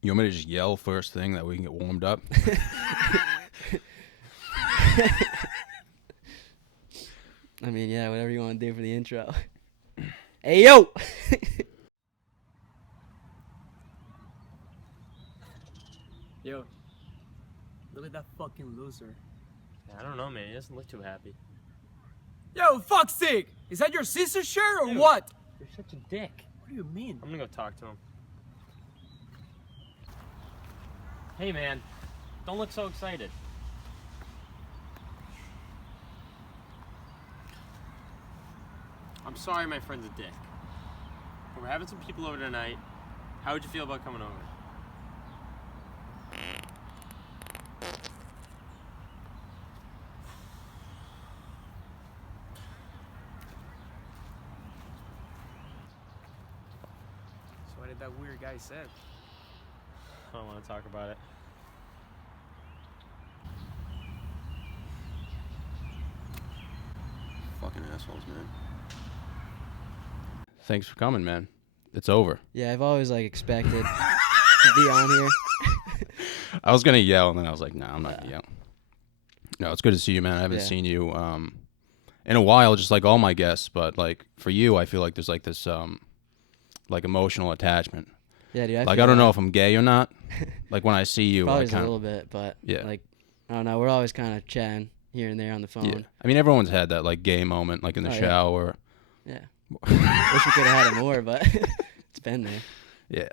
You want me to just yell first thing that we can get warmed up? I mean, yeah, whatever you want to do for the intro. Hey, yo! Yo, look at that fucking loser. I don't know, man. He doesn't look too happy. Yo, fuck's sake! Is that your sister's shirt or Dude. what? You're such a dick. What do you mean? I'm gonna go talk to him. Hey, man. Don't look so excited. I'm sorry my friend's a dick. But we're having some people over tonight. How would you feel about coming over? So what did that weird guy say? I don't want to talk about it. Fucking assholes, man. Thanks for coming, man. It's over. Yeah, I've always, expected to be on here. I was gonna yell, and then I was like, nah, I'm not gonna yell. No, it's good to see you, man. I haven't Yeah. seen you in a while, just like all my guests. But, like, for you, I feel like there's, like, this, emotional attachment. Yeah, dude, I don't know if I'm gay or not. Like, when I see you, Probably I just a kind little of... bit, but, Yeah. I don't know. We're always kind of chatting here and there on the phone. Yeah. I mean, everyone's had that, like, gay moment, like, in the Oh, yeah. shower. Yeah. Wish we could have had it more, but it's been there. Yeah.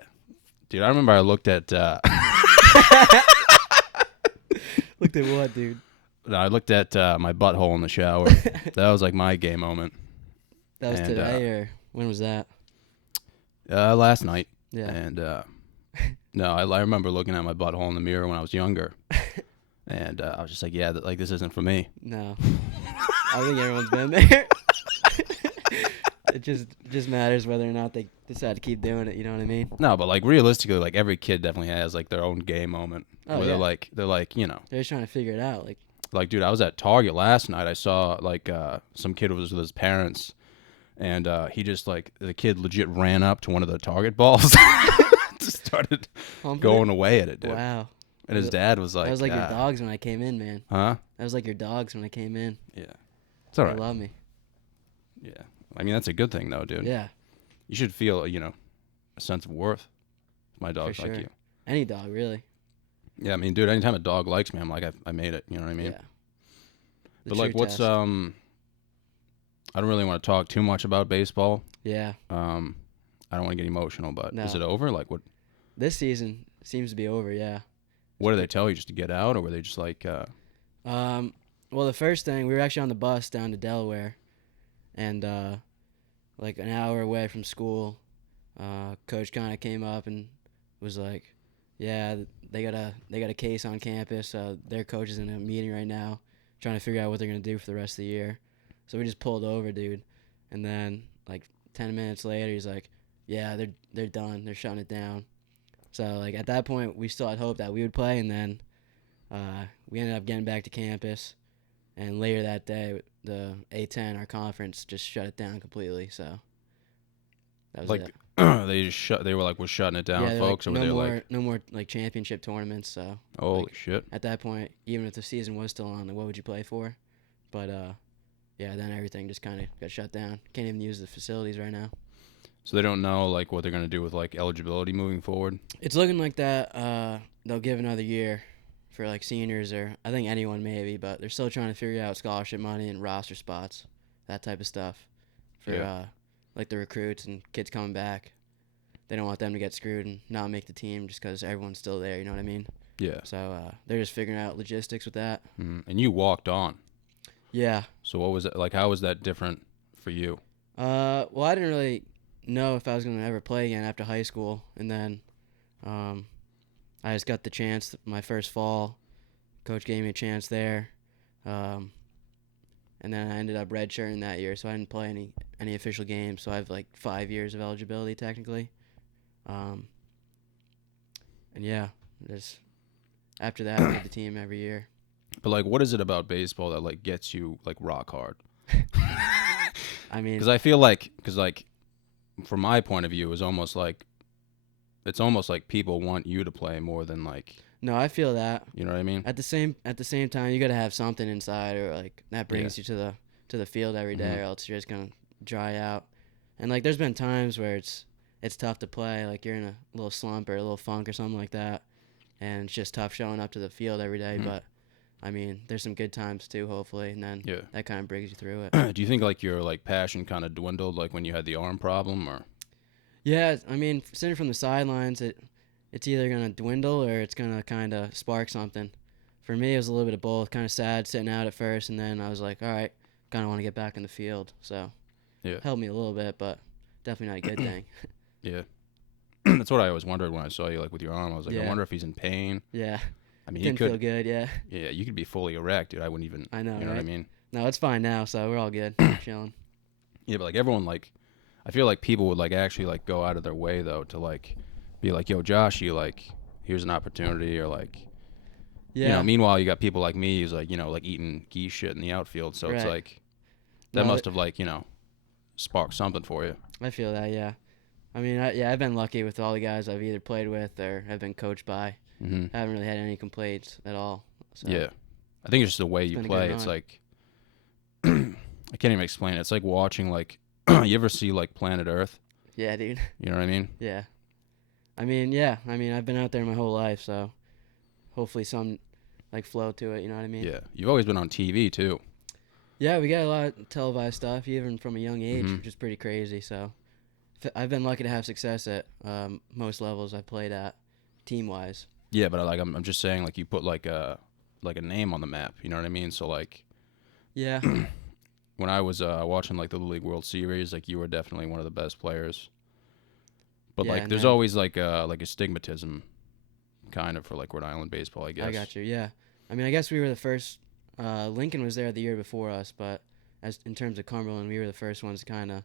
Dude, I remember I looked at... Looked at what, dude? No, I looked at my butthole in the shower. That was like my gay moment. That was And, today, or when was that? Last night. Yeah. And no, I remember looking at my butthole in the mirror when I was younger. And I was just like, yeah, like this isn't for me. No. I think everyone's been there. It just matters whether or not they decide to keep doing it, you know what I mean? No, but like realistically, like every kid definitely has like their own gay moment. Oh, where yeah. they're like, you know. They're just trying to figure it out. Like, dude, I was at Target last night. I saw like some kid was with his parents. And he just like, the kid legit ran up to one of the Target balls. Just started Humping going it? away at it, dude. Wow. And his dad was like, That was like your dogs when I came in, man. Huh? That was like your dogs when I came in. Yeah. It's all They right. love me. Yeah. I mean, that's a good thing, though, dude. Yeah, You should feel, you know, a sense of worth. My for dog's sure. like you. Any dog, really. Yeah, I mean, dude, anytime a dog likes me, I'm like, I made it. You know what I mean? Yeah. The But, like, true what's, test. I don't really want to talk too much about baseball. Yeah. I don't want to get emotional, but is No. it over? Like, This season seems to be over, yeah. what do they tell you, just to get out? Or were they just like, Well, the first thing, we were actually on the bus down to Delaware, and like an hour away from school, coach kind of came up and was like, "Yeah, they got a case on campus. Their coach is in a meeting right now, trying to figure out what they're gonna do for the rest of the year." So we just pulled over, dude, and then like 10 minutes later, he's like, "Yeah, they're done. They're shutting it down." So like at that point, we still had hope that we would play, and then we ended up getting back to campus. And later that day, the A10, our conference, just shut it down completely. So that was like, it. they just they were like, we're shutting it down, Yeah, they're folks? like, or were they like, no more like championship tournaments. So holy like, shit. at that point, even if the season was still on, like, what would you play for? But yeah, then everything just kind of got shut down. Can't even use the facilities right now. So they don't know, like, what they're going to do with, like, eligibility moving forward? It's looking like that they'll give another year for like seniors, or I think anyone maybe, but they're still trying to figure out scholarship money and roster spots, that type of stuff for Yeah. like the recruits and kids coming back. They don't want them to get screwed and not make the team just because everyone's still there, you know what I mean? Yeah. So they're just figuring out logistics with that. And you walked on. Yeah. So what was it like? How was that different for you? Well, I didn't really know if I was going to ever play again after high school, and then I just got the chance my first fall. Coach gave me a chance there, and then I ended up redshirting that year, so I didn't play any official games. So I have like 5 years of eligibility technically, and yeah, just after that I made the team every year. But like, what is it about baseball that like gets you like rock hard? I mean, Because I feel like, from my point of view, it was almost like it's almost like people want you to play more than like, No, I feel that. you know what I mean? At the same time, you got to have something inside, or like that brings you to the field every day, or else you're just gonna dry out. And like, there's been times where it's tough to play, like you're in a little slump or a little funk or something like that, and it's just tough showing up to the field every day. But I mean, there's some good times too, hopefully, and then that kind of brings you through it. Do you think like your like passion kind of dwindled like when you had the arm problem, or? Yeah, I mean, sitting from the sidelines, it's either gonna dwindle or it's gonna kind of spark something. For me, it was a little bit of both. Kind of sad sitting out at first, and then I was like, all right, kind of want to get back in the field. So, helped me a little bit, but definitely not a good thing. Yeah. That's what I always wondered when I saw you like with your arm. I was like, I Yeah. wonder if he's in pain. Yeah, I mean, didn't he could. feel good. Yeah, Yeah, you could be fully erect, dude. I wouldn't even. I know, You know what I right? mean? No, it's fine now, so we're all good, chilling. Yeah, but like everyone, like, I feel like people would like actually like go out of their way though to like be like, yo, Joshy, like, here's an opportunity, or like, Yeah, you know. Meanwhile, you got people like me who's like, you know, like eating geese shit in the outfield. So it's Right. like that No, must have like, you know, sparked something for you. I feel that. Yeah, I mean, I've been lucky with all the guys I've either played with or have been coached by. Mm-hmm. I haven't really had any complaints at all. So. Yeah, I think it's just the way you been a play. good It's run. like I can't even explain it. It's like watching like you ever see like Planet Earth? Yeah, dude. You know what I mean? Yeah. I mean, yeah. I mean, I've been out there my whole life, so hopefully some like flow to it. You know what I mean? Yeah. You've always been on TV too. Yeah, we got a lot of televised stuff, even from a young age, Mhm. which is pretty crazy. So I've been lucky to have success at most levels I've played at, team-wise. Yeah, but like I'm just saying like you put like a name on the map. You know what I mean? So like Yeah. when I was watching like the Little League World Series, like you were definitely one of the best players. But Yeah, like and there's then- always like a stigmatism kind of for like Rhode Island baseball, I guess. I got you. Yeah. I mean, I guess we were the first. Lincoln was there the year before us, but as in terms of Cumberland, we were the first ones to kind of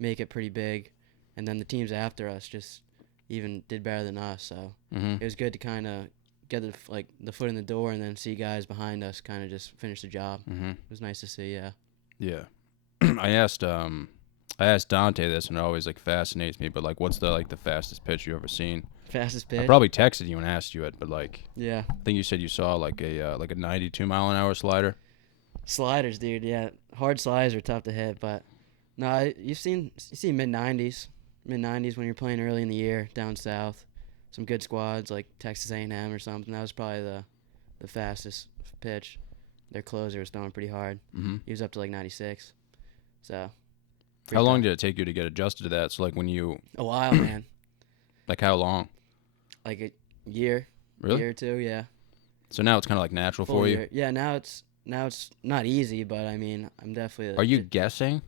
make it pretty big, and then the teams after us just even did better than us. So Mhm. it was good to kind of get the foot in the door, and then see guys behind us kind of just finish the job. Mhm. It was nice to see. Yeah. Yeah. I asked Dante this, and it always like fascinates me. But like, what's the fastest pitch you ever seen? Fastest I pitch. probably texted you and asked you it, but like, Yeah. I think you said you saw like a 92 mile an hour slider. Sliders, dude. Yeah, hard sliders are tough to hit, but no, you see mid-90s when you're playing early in the year down south. Some good squads like Texas A&M or something. That was probably the fastest pitch. Their closer was throwing pretty hard. Mm-hmm. He was up to like 96. So. How long did it take you to get adjusted to that? So like when you A while, man. like how long? Like a year. Really? Year or two, yeah. So now it's kind of like natural Full for you. year. Yeah, now it's not easy, but I mean, I'm definitely. Are you guessing?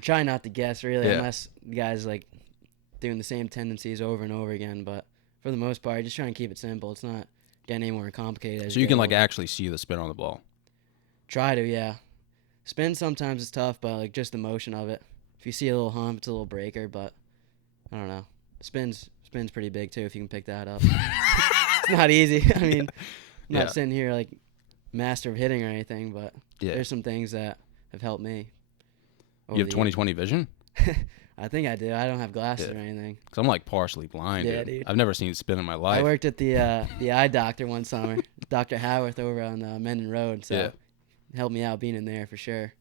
Try not to guess really, Yeah. unless the guy's like doing the same tendencies over and over again. But for the most part, just trying to keep it simple. It's not getting any more complicated. As So you can get like older. actually see the spin on the ball. Try to, yeah. Spin sometimes is tough, but like just the motion of it. If you see a little hump, it's a little breaker. But I don't know. Spin's pretty big too. If you can pick that up, it's not easy. I mean, I'm Yeah. not sitting here like master of hitting or anything, but Yeah. there's some things that have helped me. over You have the 20/20 vision? years. I think I do. I don't have glasses Yeah. or anything. Because I'm like partially blind. Yeah, dude. dude. I've never seen spin in my life. I worked at the eye doctor one summer, Dr. Howarth over on Mendon Road, so Yeah. it helped me out being in there for sure.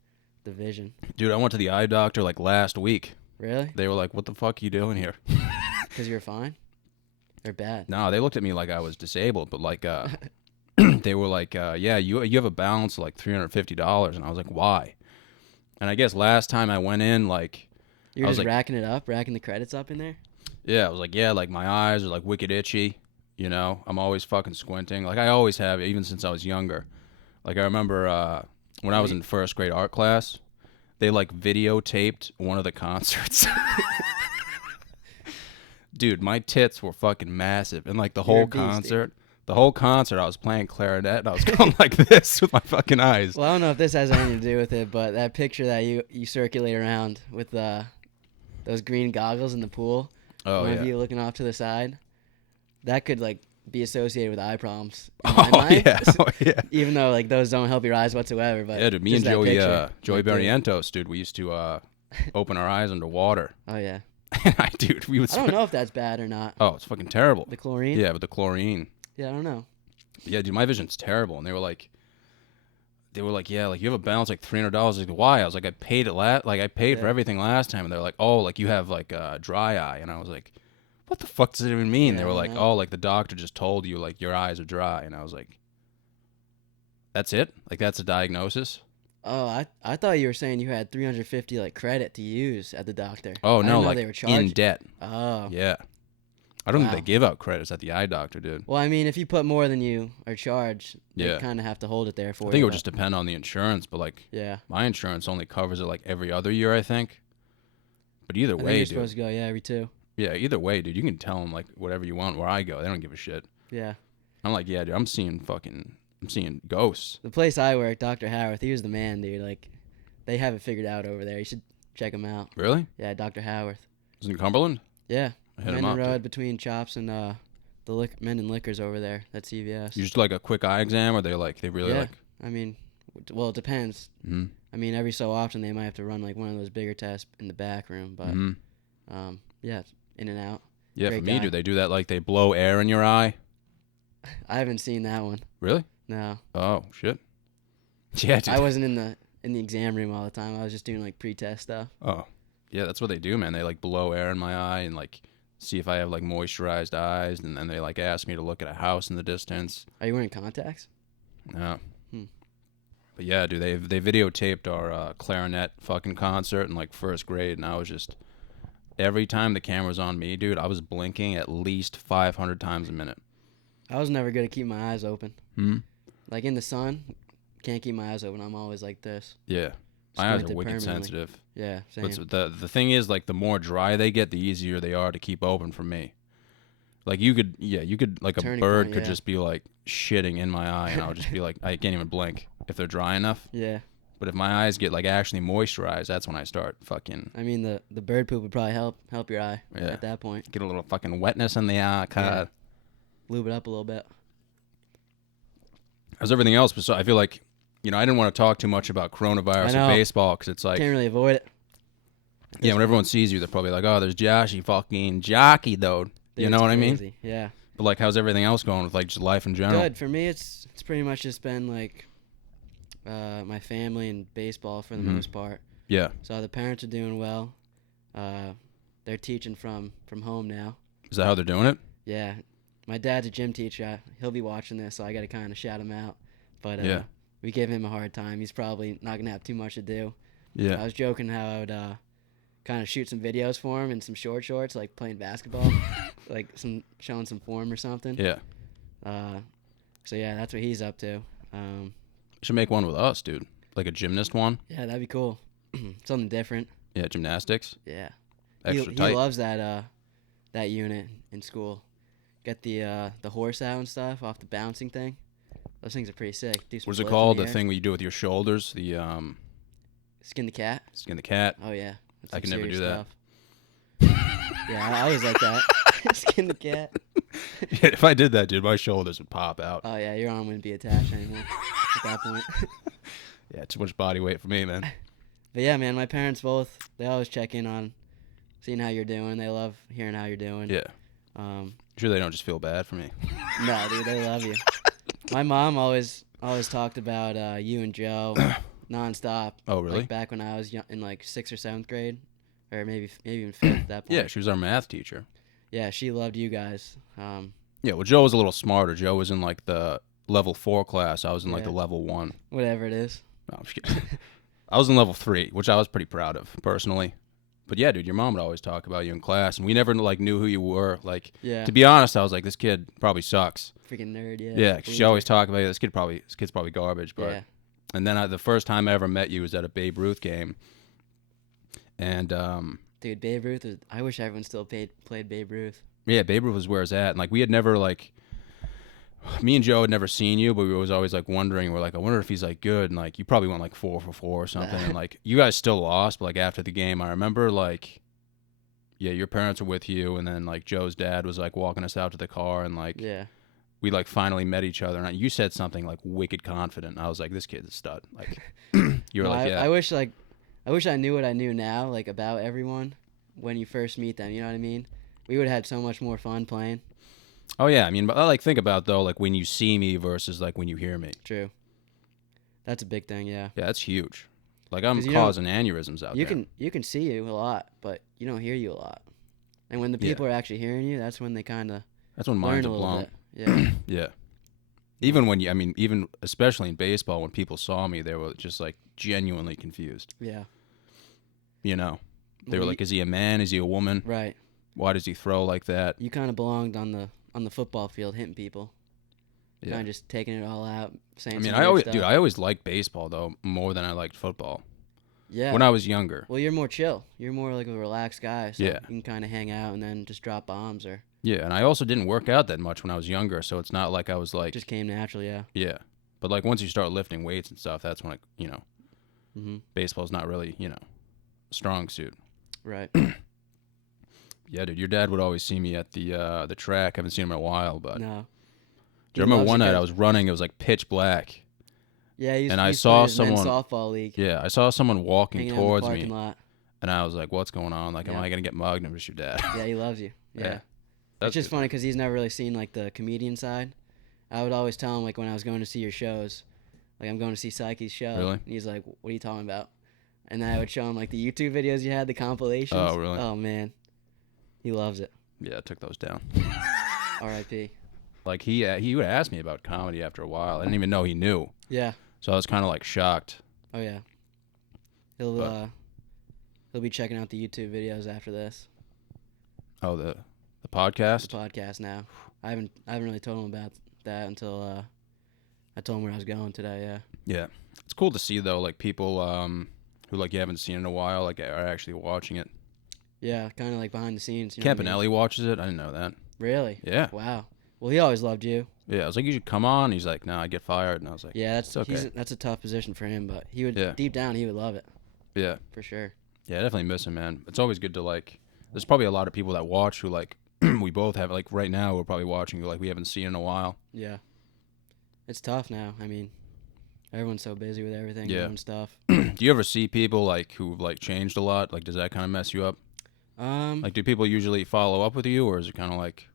The vision. Dude, I went to the eye doctor like last week. Really? They were like, "What the fuck are you doing here?" Because you're fine? Or bad? No, they looked at me like I was disabled, but like they were like, "Yeah, you have a balance of like $350," and I was like, "Why?" And I guess last time I went in, like, You're I was just like- racking it up, racking the credits up in there? yeah, I was like, "Yeah, like my eyes are like wicked itchy, you know. I'm always fucking squinting, like I always have, even since I was younger. Like I remember when I was in first grade art class, they like videotaped one of the concerts." Dude, my tits were fucking massive, and like the You're a whole beast, dude. concert. The whole concert, I was playing clarinet, and I was going like this with my fucking eyes. Well, I don't know if this has anything to do with it, but that picture that you circulate around with those green goggles in the pool, Oh, one of yeah. you looking off to the side, that could like be associated with eye problems. In my Oh, mind. yeah. Oh, yeah. Even though like those don't help your eyes whatsoever, but Yeah, dude, me just and that Joey picture Joey might do it. Barrientos, dude, we used to open our eyes underwater. Oh yeah, Dude, we would. I don't know if that's bad or not. Oh, it's fucking terrible. The chlorine. Yeah, with the chlorine. Yeah, I don't know. Yeah, dude, my vision's terrible. And they were like, yeah, like you have a balance like $300. Like, why? I was like, I paid I paid for everything last time. And they're like, oh, like you have like dry eye. And I was like, what the fuck does it even mean? Yeah, They were I like, know. oh, like the doctor just told you like your eyes are dry. And I was like, that's it? Like that's a diagnosis? Oh, I thought you were saying you had 350 like credit to use at the doctor. Oh I didn't no, know like they were charging. in debt. Oh. Yeah. I don't think Wow. they give out credits at the eye doctor, dude. Well, I mean, if you put more than you are charged, Yeah. they kind of have to hold it there for you. I think it would but- just depend on the insurance, but like Yeah. my insurance only covers it like every other year, I think. But either I think way, you're dude. supposed to go, every 2. Yeah, either way, dude. You can tell them like whatever you want where I go. They don't give a shit. Yeah. I'm like, yeah, dude. I'm seeing ghosts. The place I work, Dr. Howarth, he was the man, dude. Like, they have it figured out over there. You should check him out. Really? Yeah, Dr. Howarth. Is it in Cumberland? Yeah. I hit him Mendon up. Road Dude. between Chops and the Mendon Liquors over there. That's CVS. You just do, like a quick eye exam, or they really Yeah. like? I mean, well, it depends. Mm-hmm. I mean, every so often they might have to run like one of those bigger tests in the back room, but Mm-hmm. yeah, in and out. Yeah, Great for me, guy. dude, they do that like they blow air in your eye. I haven't seen that one. Really? No, Oh shit. Yeah, dude. I wasn't in the exam room all the time. I was just doing like pre-test stuff. Oh, yeah, that's what they do, man. They like blow air in my eye and like see if I have like moisturized eyes, and then they like ask me to look at a house in the distance. Are you wearing contacts? No. Hmm. But yeah, dude, they videotaped our clarinet fucking concert in like first grade, and I was just every time the camera's on me, dude, I was blinking at least 500 times a minute. I was never good at keeping my eyes open. Hmm. Like in the sun, can't keep my eyes open. I'm always like this. Yeah, my eyes are Squinted wicked permanently. sensitive. Yeah, same. But the thing is, like, the more dry they get, the easier they are to keep open for me. Like you could like a Turning bird point, could yeah. just be like shitting in my eye, and I would just be like, I can't even blink if they're dry enough. Yeah, But if my eyes get like actually moisturized, that's when I start fucking I mean the bird poop would probably help your eye Yeah. at that point. get a little fucking wetness in the eye. Yeah. Lube it up a little bit. How's everything else? So I feel like, I didn't want to talk too much about I coronavirus know. or baseball because it's like, Can't really avoid it. yeah, when everyone sees you, they're probably like, oh, there's Joshy fucking jockey though. You Dude, know it's what I mean? crazy. Yeah. But like, how's everything else going with like just life in general? Good for me. It's pretty much just been like my family and baseball for the Mhm. most part. Yeah. So the parents are doing well. They're teaching from home now. Is that how they're doing it? Yeah, my dad's a gym teacher. He'll be watching this, so I got to kind of shout him out. But Yeah. we give him a hard time. He's probably not gonna have too much to do. I Yeah. was joking how I would kind of shoot some videos for him in some short shorts, like playing basketball, like showing some form or something. Yeah. So yeah, that's what he's up to. You should make one with us, dude. Like a gymnast one. Yeah, that'd be cool. Something different. Yeah, gymnastics. Yeah. Extra he tight. loves that unit in school. Get the horse out and stuff off the bouncing thing. Those things are pretty sick. Do some What's it flips in called? The air. thing where you do with your shoulders. The Skin the cat. skin the cat. Oh yeah. That's I some can never serious do that. stuff. Yeah, I was like that. Skin the cat. Yeah, if I did that, dude, my shoulders would pop out. Oh yeah, your arm wouldn't be attached anymore at that point. Yeah, too much body weight for me, man. But yeah, man, my parents both, they always check in on seeing how you're doing. They love hearing how you're doing. Yeah. Um, Sure they don't just feel bad for me. no, dude, they love you. My mom always talked about you and Joe nonstop. Oh, really? Like back when I was in like 6th or 7th grade, or maybe even 5th at that point. Yeah, she was our math teacher. Yeah, she loved you guys. Yeah, well, Joe was a little smarter. Joe was in like the level 4 class. I was in like Yeah. the level 1. Whatever it is. No, I'm just kidding. I was in level 3, which I was pretty proud of personally. But yeah, dude, your mom would always talk about you in class, and we never like knew who you were. Like, Yeah. to be honest, I was like, this kid probably sucks. Freaking nerd. Yeah. Yeah, 'cause she Loser. always talked about you. This kid's probably garbage. But Yeah. and then the first time I ever met you was at a Babe Ruth game, and Dude, Babe Ruth. I wish everyone still played Babe Ruth. yeah, Babe Ruth was where it's at, and like we had never like. Me and Joe had never seen you, but we was always like wondering. We're like, I wonder if he's like good, and like you probably went like 4 for 4 or something, and like you guys still lost. But like after the game, I remember like, yeah, your parents were with you, and then like Joe's dad was like walking us out to the car, and like Yeah. we like finally met each other, and you said something like wicked confident. I was like, this kid's a stud. Like you were No, like, yeah, I wish I knew what I knew now, like about everyone. when you first meet them. You know what I mean? We would have had so much more fun playing. Oh yeah, I mean, but I like think about though, like when you see me versus like when you hear me. True. That's a big thing, yeah. Yeah, that's huge. Like I'm 'Cause you don't- causing aneurysms out You there. can see you a lot, but you don't hear you a lot. And when the Yeah. people are actually hearing you, that's when they kind of That's when learn minds a are little blown. bit. Yeah. Yeah. Even when you, I mean, even especially in baseball, when people saw me, they were just like genuinely confused. Yeah. You know, they Well, were you- like, "Is he a man? Is he a woman? Right. Why does he throw like that?" You kind of belonged on the football field, hitting people. Yeah. Kind of just taking it all out, saying. I mean, some weird stuff. I always liked baseball though more than I liked football Yeah. when I was younger. Well, you're more chill. You're more like a relaxed guy. So Yeah. You can kind of hang out and then just drop bombs or Yeah, and I also didn't work out that much when I was younger, so it's not like I was like, just came naturally. Yeah. yeah. But like once you start lifting weights and stuff, that's when Mhm. baseball's not really a strong suit. Right. Yeah, dude, your dad would always see me at the track. I haven't seen him in a while, but No. do you remember one night I was running? It was like pitch black. Yeah. and I he's saw playing his men's someone- softball league. Yeah, I saw someone walking Hanging out in the towards parking me, lot. and I was like, "What's going on? Like, am Yeah. I gonna get mugged?" And it was your dad. Yeah, he loves you. Yeah. That's It's just good. funny because he's never really seen like the comedian side. I would always tell him like when I was going to see your shows, like I'm going to see Psyche's show. Really? And he's like, "What are you talking about?" And then I would show him like the YouTube videos you had, the compilations. Oh, really? Oh man, he loves it. Yeah, I took those down. R.I.P. Like he would ask me about comedy after a while. I didn't even know he knew, Yeah. so I was kind of like shocked. Oh yeah. He'll be checking out the YouTube videos after this. Oh, the The podcast. podcast now. I haven't really told him about that until I told him where I was going today. Yeah. Yeah, it's cool to see though, like people who like you haven't seen in a while, like are actually watching it. Yeah, kind of like behind the scenes. You know what I mean? Campanelli watches it. I didn't know that. Really? Yeah, Wow. Well, he always loved you. yeah. I was like, you should come on. He's like, no, I get fired. And I was like, Yeah, that's It's okay. that's a tough position for him, but he would Yeah. deep down he would love it yeah, for sure. yeah. I definitely miss him, man. It's always good to like. There's probably a lot of people that watch who like we both have like right now we're probably watching who like we haven't seen in a while. Yeah, it's tough now. I mean, everyone's so busy with everything, Yeah. doing stuff. Do you ever see people like who've like changed a lot? Like, does that kind of mess you up? Like, do people usually follow up with you, or is it kind of like?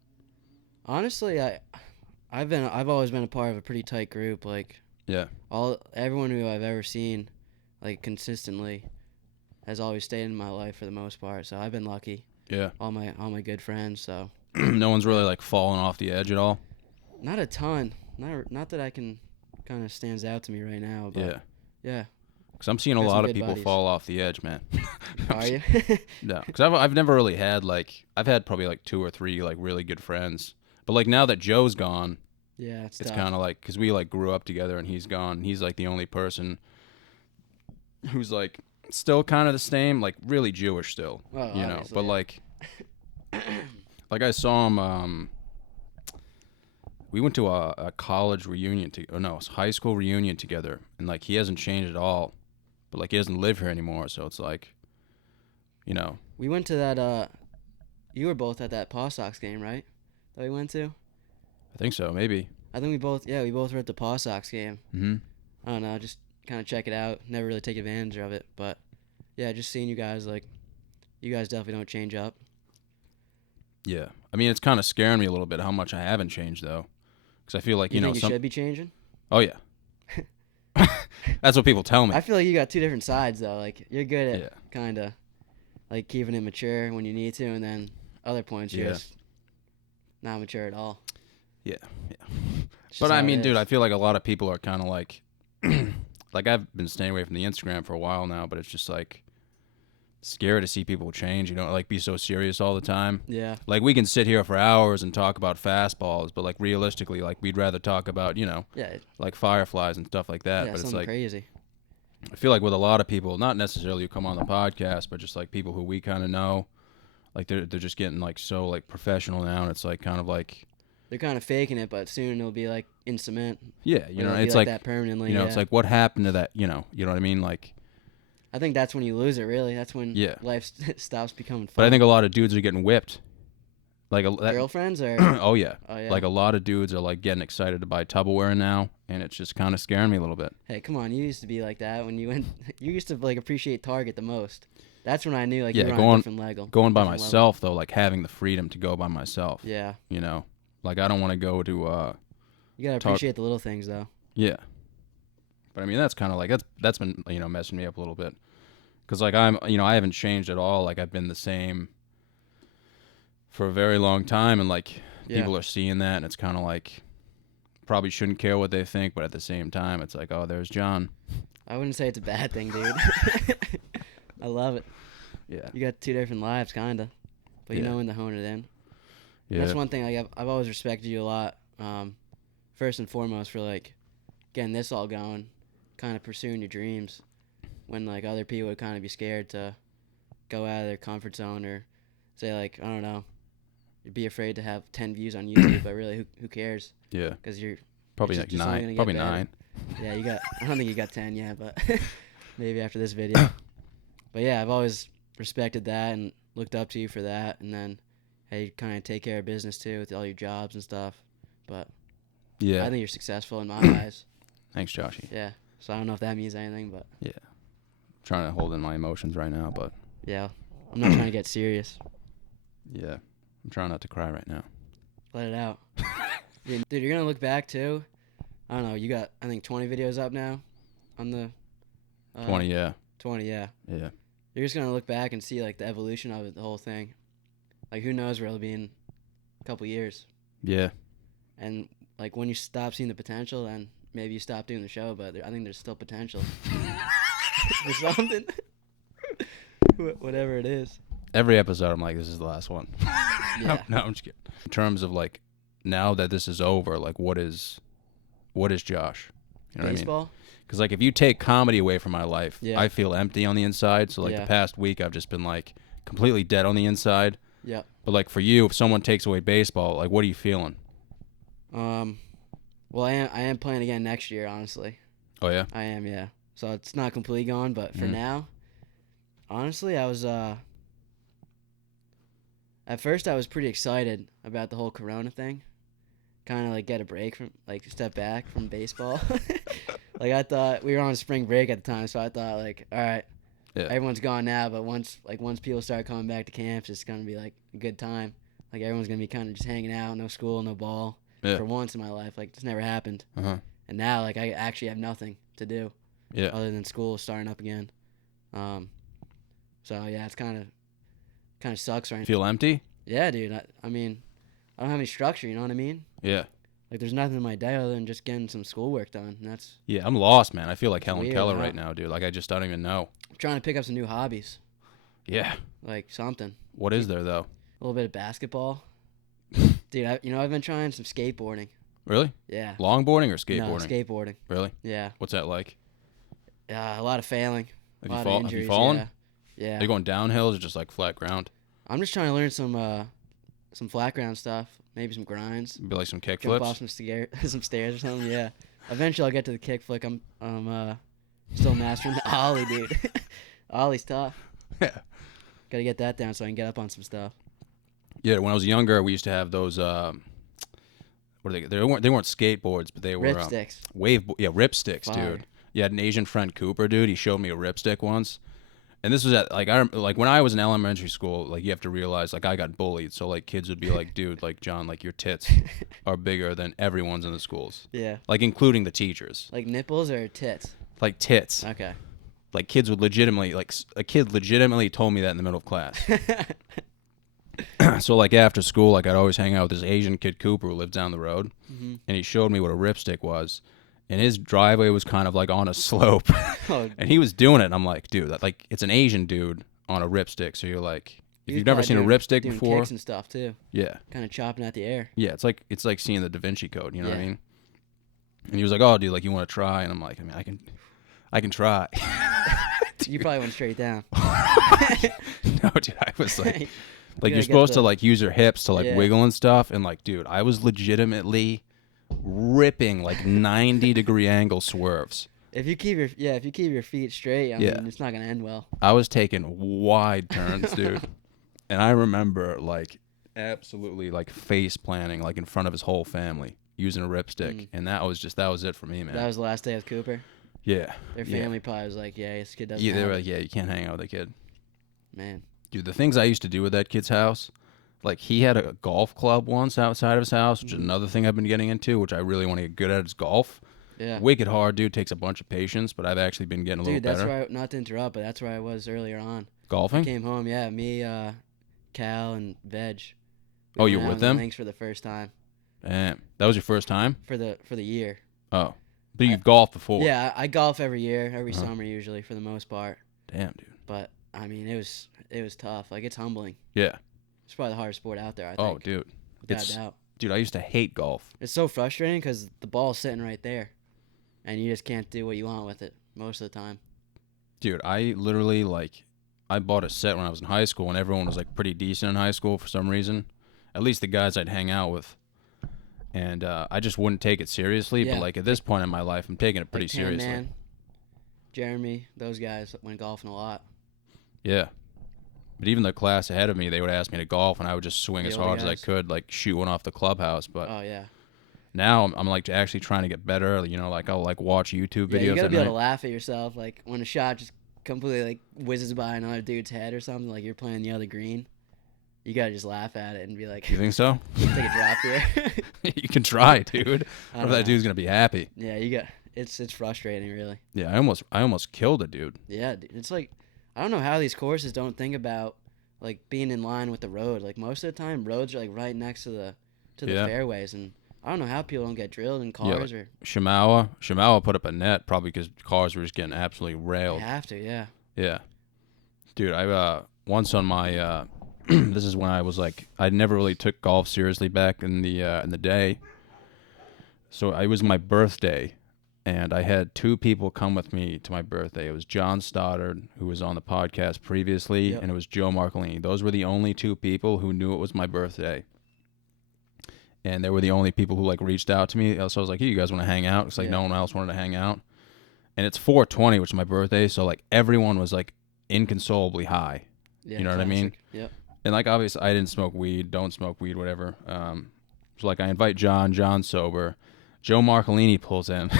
Honestly, I've always been a part of a pretty tight group. Like Yeah. everyone who I've ever seen, like consistently, has always stayed in my life for the most part. So I've been lucky. Yeah. All my good friends. So No one's really like fallen off the edge at all. not a ton. Not that I can kind of stands out to me right now. But Yeah. yeah. Because I'm seeing a Got some lot of good people buddies. fall off the edge, man. Are you? No, because I've never really had like I've had probably like 2 or 3 like really good friends, but like now that Joe's gone, Yeah, it's it's tough. kind of like because we like grew up together and he's gone. He's like the only person who's like still kind of the same, like really Jewish still, Well, you know. obviously, But yeah. like I saw him. We went to a college reunion high school reunion together, and like he hasn't changed at all, but like he doesn't live here anymore, so it's like, you know. We went to that. You were both at that Paw Sox game, right? That we went to. I think so, maybe. I think we both were at the Paw Sox game. Mm-hmm. I don't know, just kind of check it out. Never really take advantage of it, but yeah, just seeing you guys you guys definitely don't change up. Yeah, I mean it's kind of scaring me a little bit how much I haven't changed though, because I feel like You know think you some. should be changing? Oh yeah, that's what people tell me. I feel like you got two different sides though. Like you're good at Yeah. kind of like keeping it mature when you need to, and then other points you're Yeah. just not mature at all. Yeah, It's just but I how it mean, dude, is. I feel like a lot of people are kind of like, like I've been staying away from the Instagram for a while now, but it's just like scary to see people change. You know, like be so serious all the time. Yeah. Like we can sit here for hours and talk about fastballs, but like realistically, like we'd rather talk about Yeah. like fireflies and stuff like that. Yeah. But it's Something like crazy. I feel like with a lot of people, not necessarily who come on the podcast, but just like people who we kind of know, like they're just getting like so like professional now, and it's like kind of like They're kind of faking it, but soon it'll be like in cement. yeah, you know, It'll be it's like that permanently. it's yeah. like what happened to that, you know what I mean, like. I think that's when you lose it. Really, that's when Yeah. life stops becoming fun. But I think a lot of dudes are getting whipped, like girlfriends or oh yeah, oh yeah. like a lot of dudes are like getting excited to buy Tupperware now, and it's just kind of scaring me a little bit. Hey, come on! You used to be like that when you went. You used to like appreciate Target the most. That's when I knew like Yeah, you were on a going different level. going by different level. myself though, like having the freedom to go by myself. Yeah, You know, like I don't want to go to you gotta Talk- appreciate the little things though. yeah. But I mean, that's kind of like that's been messing me up a little bit, because like I haven't changed at all. Like I've been the same for a very long time, and like Yeah. people are seeing that, and it's kind of like probably shouldn't care what they think, but at the same time, it's like, oh, there's John. I wouldn't say it's a bad thing, dude. I love it. Yeah. You got 2 different lives, kinda, but you Yeah. know when to hone it in. Yeah. That's one thing. Like I've always respected you a lot. First and foremost for like getting this all going, kind of pursuing your dreams, when like other people would kind of be scared to go out of their comfort zone or say like I don't know, you'd be afraid to have 10 views on YouTube, but really who cares? Yeah. Because you're Probably it's like just only gonna 9. get Probably better. 9. Yeah, you got. I don't think you got 10 yet, but maybe after this video. But yeah, I've always respected that and looked up to you for that. And then, hey, you kind of take care of business too with all your jobs and stuff. But Yeah. I think you're successful in my eyes. Thanks, Joshy. Yeah. So I don't know if that means anything, but I'm trying to hold in my emotions right now, but yeah, I'm not trying to get serious. yeah, I'm trying not to cry right now. Let it out. Dude, you're gonna look back too. I don't know. You got I think 20 videos up now, on the. 20, yeah. 20, yeah. Yeah. You're just gonna look back and see like the evolution of it, the whole thing. Like who knows where it'll be in a couple years. Yeah. And like when you stop seeing the potential, then maybe you stop doing the show. But I think there's still potential for something. Whatever it is. Every episode, I'm like, this is the last one. Yeah. No, I'm just kidding. In terms of like, now that this is over, like, what is Josh? You know what I mean? Baseball. Because like, if you take comedy away from my life, Yeah. I feel empty on the inside. So like Yeah. the past week, I've just been like completely dead on the inside. Yep. But like for you, if someone takes away baseball, like, what are you feeling? Well, I am playing again next year. Honestly, Oh yeah. I am. Yeah. So it's not completely gone, but for Mhm. now, honestly, I was at first I was pretty excited about the whole Corona thing. Kind of like get a break from, like, step back from baseball. Like I thought we were on spring break at the time, so I thought like, all right, Yeah. everyone's gone now, but once people start coming back to camps, it's gonna be like a good time. Like everyone's gonna be kind of just hanging out, no school, no ball. Yeah. For once in my life, like this never happened. Uh-huh. And now like I actually have nothing to do Yeah. other than school starting up again. So yeah, it's kind of sucks right now. Feel empty? Yeah, dude. I mean, I don't have any structure. You know what I mean? Yeah. Like there's nothing in my day other than just getting some schoolwork done. And that's Yeah, I'm lost, man. I feel like It's Helen weird, Keller huh? right now, dude. Like I don't even know. I'm trying to pick up some new hobbies, Yeah. like something. What is there though? A little bit of basketball. Dude, I've been trying some skateboarding. Really? Yeah. Longboarding or No, skateboarding? skateboarding. Really? Yeah. What's that like? A lot of failing. Have A you, lot fall- of have you injuries. fallen? Yeah. Yeah. Are you going downhills or just like flat ground? I'm just trying to learn some flat ground stuff. Maybe some grinds. Be like some kick Jump flips? off some stairs or something. Yeah. Eventually, I'll get to the kick flick. I'm still mastering the ollie, dude. Ollie's tough. Yeah. Gotta get that down so I can get up on some stuff. Yeah, when I was younger, we used to have those. What are they? They weren't skateboards, but they were Rip sticks. rip sticks, Fire. dude. You had an Asian friend, Cooper, dude. He showed me a rip stick once, and this was at like when I was in elementary school. Like you have to realize, like I got bullied, so like kids would be like, dude, like John, like your tits are bigger than everyone's in the schools, Yeah. like including the teachers, Like nipples or tits? like tits. Okay. Like kids would legitimately, like a kid legitimately told me that in the middle of class. So like after school, like I'd always hang out with this Asian kid Cooper who lived down the road, Mm-hmm. and he showed me what a ripstick was, and his driveway was kind of like on a slope, Oh, and he was doing it. And I'm like, dude, that like it's an Asian dude on a ripstick. So you're like, if you've never seen a ripstick doing before, kicks and stuff too. yeah, Kind of chopping at the air. yeah, it's like seeing the Da Vinci Code. You know what I Yeah. mean? And he was like, oh, dude, like you want to try? And I'm like, I mean, I can try. You probably went straight down. No, dude, I was like. You Like gotta you're get supposed to the- like use your hips to like Yeah. wiggle and stuff, and like, dude, I was legitimately ripping like 90-degree angle swerves. If you keep your feet straight, I Yeah. mean, it's not gonna end well. I was taking wide turns, dude, and I remember like absolutely like face planting like in front of his whole family using a ripstick, and that was it for me, man. That was the last day with Cooper. Yeah, Their yeah. family probably was like, "Yeah, this kid doesn't." Yeah, they have were it." like, yeah, you can't hang out with a kid. Man. Dude, the things I used to do with that kid's house, like he had a golf club once outside of his house, which is another thing I've been getting into, which I really want to get good at is golf. Yeah. Wicked hard, dude. Takes a bunch of patience, but I've actually been getting a Dude, little that's better. where not to interrupt, but that's where I was earlier on. I Golfing? came home, yeah. Me, Cal, and Veg. Oh, We you went were out with on the them? links for the first time Damn. That was your first time? for the year. Oh. But you've golfed before. Yeah, I golf every year, every Uh-huh. summer usually for the most part. Damn, dude. But I mean, it was tough. Like it's humbling. Yeah. It's probably the hardest sport out there. I think. Oh, dude. without It's a doubt. dude, I used to hate golf. It's so frustrating because the ball's sitting right there, and you just can't do what you want with it most of the time. Dude, I literally I bought a set when I was in high school and everyone was like pretty decent in high school for some reason. At least the guys I'd hang out with. And I just wouldn't take it seriously, Yeah. but like at this point in my life I'm taking it pretty Like Tan seriously. Man, Jeremy, those guys went golfing a lot. Yeah. But even the class ahead of me, they would ask me to golf and I would just swing The as older hard as I guys? could, like shoot one off the clubhouse. But Oh yeah. now I'm like actually trying to get better. You know, like I'll like watch YouTube Yeah, videos you gotta at be able night. to laugh at yourself, like when a shot just completely like whizzes by another dude's head or something, like you're playing the other green. You gotta just laugh at it and be like, You think so? take a drop here. You can try, dude. I What if don't that know. dude's gonna be happy? Yeah, you got it's frustrating, really. Yeah, I almost killed a dude. Yeah, dude, it's like I don't know how these courses don't think about like being in line with the road. Like most of the time, roads are like right next to the Yeah. fairways, and I don't know how people don't get drilled in Yeah, cars like or Shimowa put up a net probably because cars were just getting absolutely they railed. have to. Yeah. Yeah, dude. I once on my this is when I was like I never really took golf seriously back in the day. So it was my birthday, and I had two people come with me to my birthday. It was John Stoddard, who was on the podcast previously, Yep. and it was Joe Marcolini. Those were the only two people who knew it was my birthday. And they were the only people who like reached out to me. So I was like, "Hey, you guys want to hang out?" It's like Yeah. no one else wanted to hang out. And it's 420, which is my birthday, so like everyone was like inconsolably high. Yeah. You know what I mean? classic. Yep. And like obviously I didn't smoke weed, don't smoke weed, whatever. So like I invite John sober. Joe Marcolini pulls in,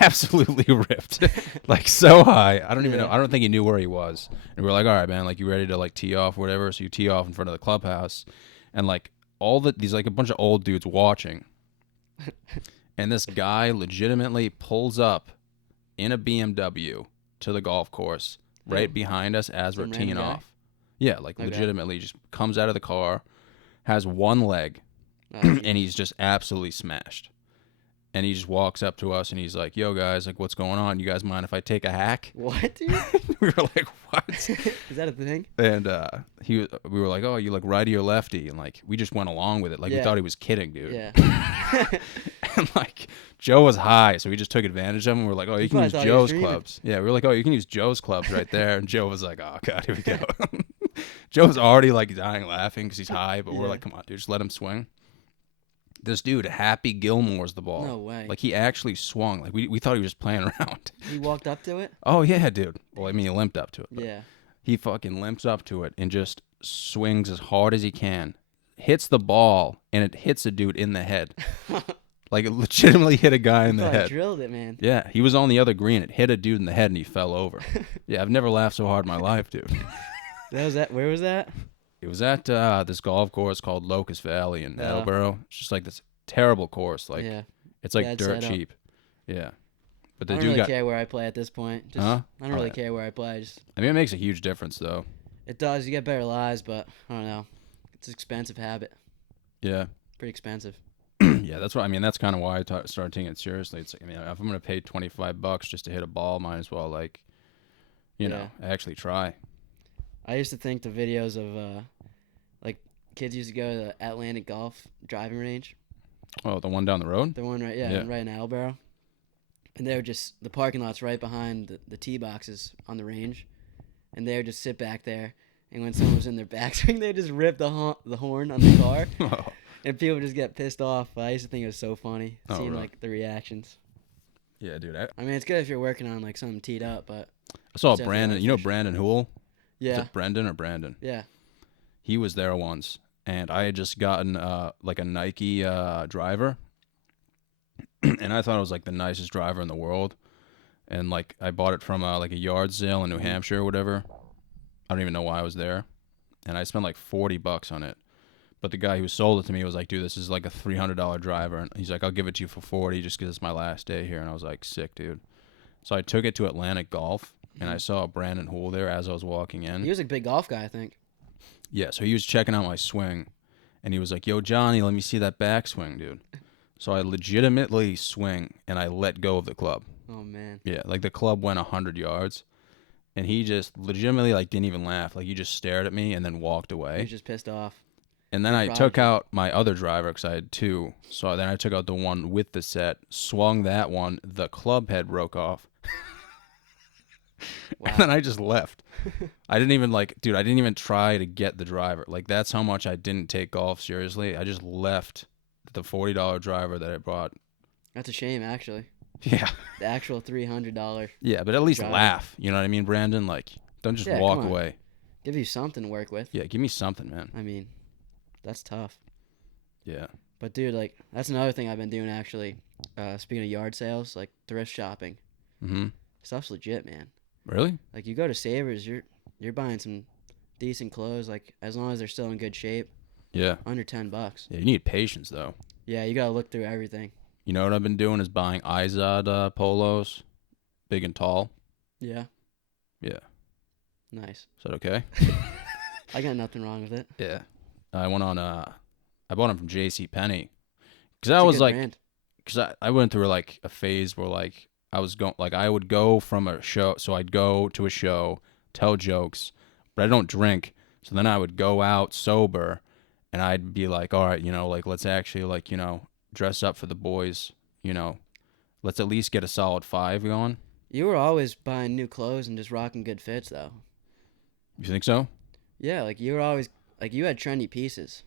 absolutely ripped, like so high. I don't even know. I don't think he knew where he was. And we're like, all right, man, like you ready to like tee off, or whatever? So you tee off in front of the clubhouse, and like these like a bunch of old dudes watching, and this guy legitimately pulls up in a BMW to the golf course right behind us as we're Some teeing random guy? off. Yeah, like Okay. legitimately just comes out of the car, has one leg, and he's just absolutely smashed. And he just walks up to us and he's like, "Yo, guys, like, what's going on? You guys mind if I take a hack?" What, dude? We were like, "What?" Is that a thing? And we were like, "Oh, you like righty or lefty?" And like we just went along with it, like we Yeah. thought he was kidding, dude. Yeah. And like Joe was high, so we just took advantage of him. We were like, "Oh, you can probably use thought he was Joe's dreaming. clubs." Yeah, we were like, "Oh, you can use Joe's clubs right there." And Joe was like, "Oh God, here we go." Joe's already like dying laughing because he's high, but we're Yeah. like, "Come on, dude, just let him swing." This dude, Happy Gilmore's the ball. No way. Like he actually swung. Like we thought he was just playing around. He walked up to it. Oh yeah, dude. Well, I mean, he limped up to it. But Yeah. he fucking limps up to it and just swings as hard as he can, hits the ball, and it hits a dude in the head. Like it legitimately hit a guy in the Probably head. drilled it, man. Yeah, he was on the other green. It hit a dude in the head and he fell over. Yeah, I've never laughed so hard in my life, dude. Where was that? It was at this golf course called Locust Valley in Oh. Attleboro. It's just like this terrible course. Like Yeah. it's like Bad dirt setup. cheap. Yeah, but I the don't dude really got. care where I play at this point. Just, Huh? I don't Oh, really yeah. care where I play. Just I mean, it makes a huge difference though. it does. You get better lives, but I don't know. It's an expensive habit. Yeah. Pretty expensive. Yeah, that's what I mean. That's kind of why I started taking it seriously. It's like, I mean, if I'm gonna pay $25 just to hit a ball, might as well like, you know, actually try. I used to think the videos of like kids used to go to the Atlantic Golf driving range. Oh, the one down the road. The one right, Yeah. right in Attleboro. And they were just the parking lot's right behind the tee boxes on the range, and they would just sit back there. And when someone was in their backswing, they just rip the horn on the car, Oh, and people would just get pissed off. I used to think it was so funny Oh, seeing really? like the reactions. yeah, dude. I mean, it's good if you're working on like something teed up, but I saw It's definitely Brandon. You know artificial. Brandon Hool? Is yeah, it Brendan or Brandon? yeah, He was there once, and I had just gotten like a Nike driver, and I thought it was like the nicest driver in the world, and like I bought it from like a yard sale in New Hampshire or whatever, I don't even know why I was there, and I spent like $40 on it. But the guy who sold it to me was like, dude, this is like a $300 driver. And he's like, I'll give it to you for 40 just because it's my last day here. And I was like, sick, dude. So I took it to Atlantic Golf, and I saw Brandon Hool there as I was walking in. He was a big golf guy, I think. Yeah, so he was checking out my swing, and he was like, yo, Johnny, let me see that backswing, dude. So I legitimately swing, and I let go of the club. Oh, man. Yeah, like the club went 100 yards, and he just legitimately like didn't even laugh. Like he just stared at me and then walked He away. was just pissed off. And then I Prodigy. took out my other driver because I had two. So then I took out the one with the set, swung that one. The club head broke off. Wow. And then I just left. I didn't even I didn't even try to get the driver. Like that's how much I didn't take golf seriously. I just left the $40 driver that I brought. That's a shame, actually. Yeah. The actual $300. Yeah, but at least Driver. laugh. You know what I mean, Brandon? Like, don't just Yeah, walk come on. away. Give you something to work with. Yeah, give me something, man. I mean, that's tough. Yeah. But, dude, like, that's another thing I've been doing, actually. Speaking of yard sales, like, thrift shopping. Mm-hmm. Stuff's legit, man. Really? Like, you go to Savers, you're buying some decent clothes, like, as long as they're still in good shape, Yeah. under $10. Yeah, you need patience, though. Yeah, you gotta look through everything. You know what I've been doing is buying Izod polos, big and tall. Yeah. Yeah. Nice. Is that okay? I got nothing wrong with it. Yeah. I went on, I bought them from J.C. Penney. Because It's I a was good like, brand. because I went through like a phase where like I was going, like I would go from a show, so I'd go to a show, tell jokes, but I don't drink. So then I would go out sober, and I'd be like, all right, you know, like let's actually like, you know, dress up for the boys, you know, let's at least get a solid 5 going. You were always buying new clothes and just rocking good fits, though. You think so? Yeah, like, you were always, like, you had trendy pieces.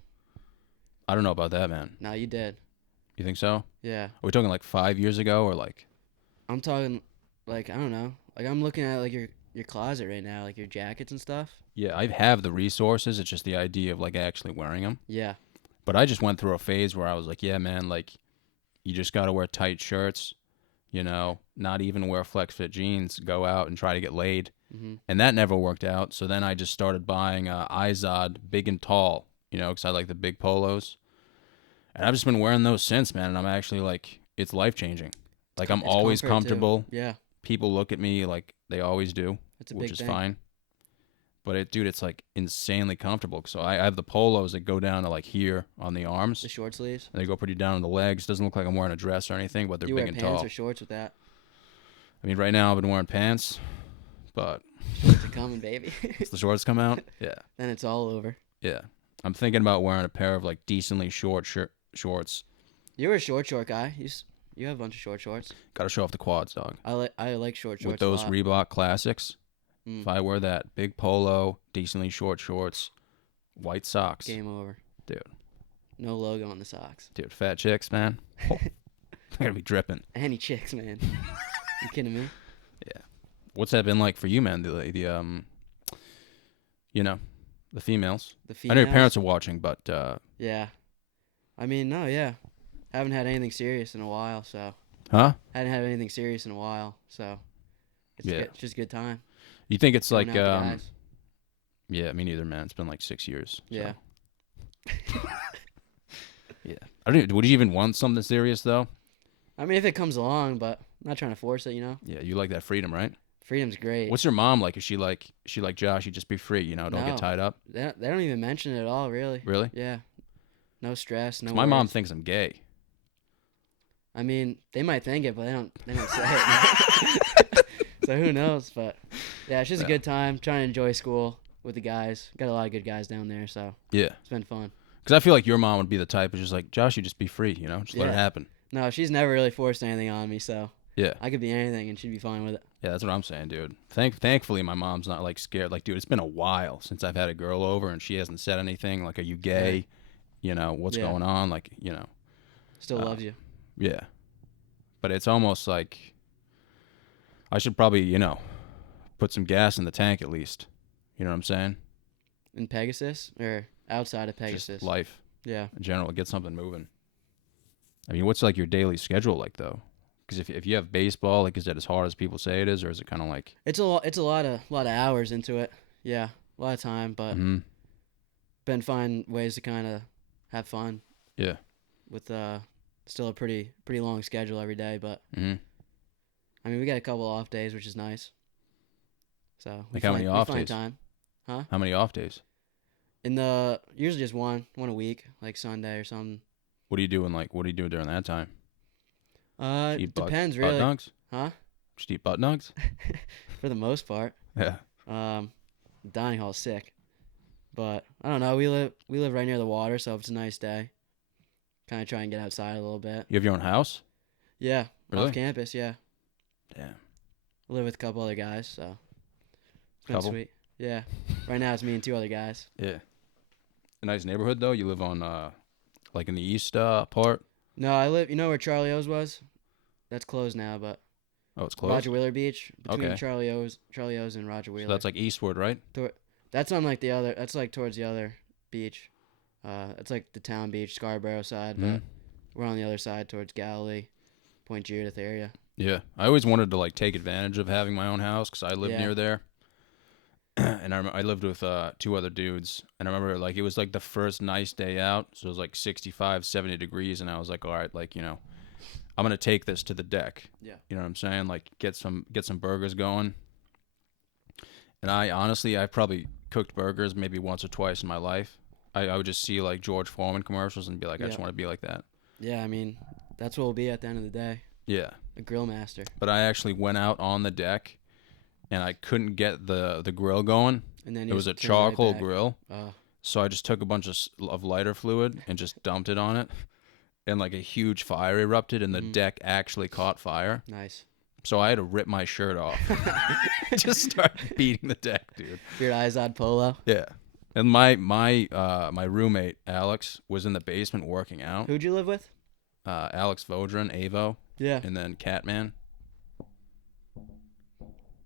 I don't know about that, man. No, you did. You think so? Yeah. Are we talking like 5 years ago or like? I'm talking, like, I don't know. Like, I'm looking at, like, your closet right now, like, your jackets and stuff. Yeah, I have the resources. It's just the idea of like actually wearing them. Yeah. But I just went through a phase where I was like, yeah, man, like you just got to wear tight shirts, you know, not even wear flex fit jeans, go out and try to get laid. Mm-hmm. And that never worked out. So then I just started buying Izod big and tall, you know, because I like the big polos. And I've just been wearing those since, man. And I'm actually like, it's life changing. Like I'm It's always comfort, too. comfortable. Yeah. People look at me like they always do, It's a which big is thing. fine. But dude, it's like insanely comfortable. So I have the polos that go down to like here on the arms, The short sleeves. and they go pretty down on the legs. Doesn't look like I'm wearing a dress or anything, but they're You big wear and pants tall. or shorts with that? I mean, right now I've been wearing pants, but Shorts are coming, baby. once the shorts come out, yeah, Then it's all over. yeah. I'm thinking about wearing a pair of like decently short shorts. You were a short guy. You have a bunch of short shorts. Got to show off the quads, dog. I like short shorts With those a lot. Reebok classics, Mm. if I wear that big polo, decently short shorts, white socks, Game over. dude, No logo on the socks. dude, fat chicks, man, oh, they're gonna be dripping. Any chicks, man. You kidding me? What's that been like for you, man? You know, the females. The I females. know your parents are watching, but Yeah. I mean, no, yeah. Haven't had anything serious in a while, so. huh? Hadn't had anything serious in a while, so. It's Yeah. it's just a good time. You think it's Going like out with the guys. yeah, me neither, man. It's been like 6 years. so. Yeah. Yeah. I don't. Would you even want something serious though? I mean, if it comes along, but I'm not trying to force it, you know? Yeah, you like that freedom, right? Freedom's great. What's your mom like? Is she like Josh? You just be free, you know? Don't No. get tied up. They don't even mention it at all, really. Really? Yeah. No stress, no 'Cause my mom worries. thinks I'm gay. I mean, they might think it, but they don't say it. So who knows? But yeah, it's just Yeah. a good time. Trying to enjoy school with the guys. Got a lot of good guys down there, so Yeah. it's been fun. Because I feel like your mom would be the type of just like Josh. You just be free, you know? Just let it Yeah. happen. No, she's never really forced anything on me, so Yeah. I could be anything and she'd be fine with it. Yeah, that's what I'm saying, dude. Thankfully, my mom's not like scared. Like, dude, it's been a while since I've had a girl over and she hasn't said anything. Like, are you gay? You know, what's Yeah. going on? Like, you know, Still loves you. yeah. But it's almost like I should probably, you know, put some gas in the tank at least. You know what I'm saying? In Pegasus or outside of Pegasus? Just life Yeah. in general, get something moving. I mean, what's like your daily schedule like though? Because if you have baseball, like, is that as hard as people say it is, or is it kind of like? It's a lot of hours into it. Yeah. a lot of time, but Mhm. been finding ways to kind of have fun Yeah. with still a pretty long schedule every day. But Mhm. I mean, we got a couple off days, which is nice. So Like how many off we find days? time. Huh? How many off days? Usually just one a week, like Sunday or something. What are you doing? Like, what are you doing during that time? Eat Depends butt really. nugs? Huh? Just eat butt nugs? For the most part. Yeah. The dining hall's sick, but I don't know. We live right near the water, so if it's a nice day, kind of try and get outside a little bit. You have your own house? Yeah, Really? off campus. Yeah, Damn. I live with a couple other guys, so it's been Couple? sweet. Yeah, right now it's me and two other guys. Yeah. A nice neighborhood though. You live on like in the east part. No, I live. You know where Charlie O's was? That's closed now, but Oh, it's closed. Roger Wheeler Beach between Okay. Charlie O's and Roger Wheeler. So that's like eastward, right? That's on like the other. That's like towards the other beach. It's like the town beach, Scarborough side, Mhm. but we're on the other side towards Galilee, Point Judith area. Yeah. I always wanted to like take advantage of having my own house because I lived Yeah. near there. And I lived with two other dudes, and I remember like it was like the first nice day out, so it was like 65, 70 degrees, and I was like, all right, like, you know, I'm gonna take this to the deck. Yeah. You know what I'm saying? Like get some burgers going. And I probably cooked burgers maybe once or twice in my life. I would just see like George Foreman commercials and be like, I just Yeah. want to be like that. Yeah, I mean, that's what we'll be at the end of the day, Yeah. a grill master. But I actually went out on the deck, and I couldn't get the grill going. And then It was a turn right charcoal back. grill. Oh, So I just took a bunch of lighter fluid and just dumped it on it, and like a huge fire erupted, and the Mhm. deck actually caught fire. nice. So I had to rip my shirt off, just start beating the deck, dude. Your Izod polo. Yeah, and my roommate Alex was in the basement working out. Who'd you live with? Alex Vodran, Avo, Yeah, and then Catman.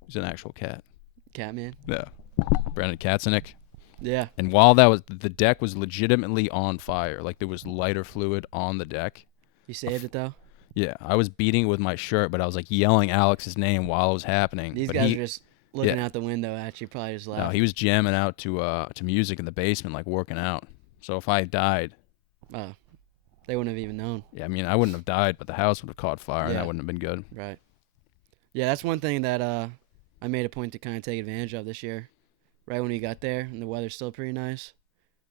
He's an actual cat. Catman. Yeah, Brandon Katzenik. Yeah, And while the deck was legitimately on fire, like there was lighter fluid on the deck. you saved it though. Yeah, I was beating it with my shirt, but I was like yelling Alex's name while it was happening. These but guys he, are just looking yeah. out the window at you, probably just no, laughing. he was jamming out to music in the basement, like working out. So if I died, Oh, they wouldn't have even known. yeah, I mean I wouldn't have died, but the house would have caught fire, and Yeah. that wouldn't have been good. Right. Yeah, that's one thing that I made a point to kind of take advantage of this year. Right when we got there and the weather's still pretty nice,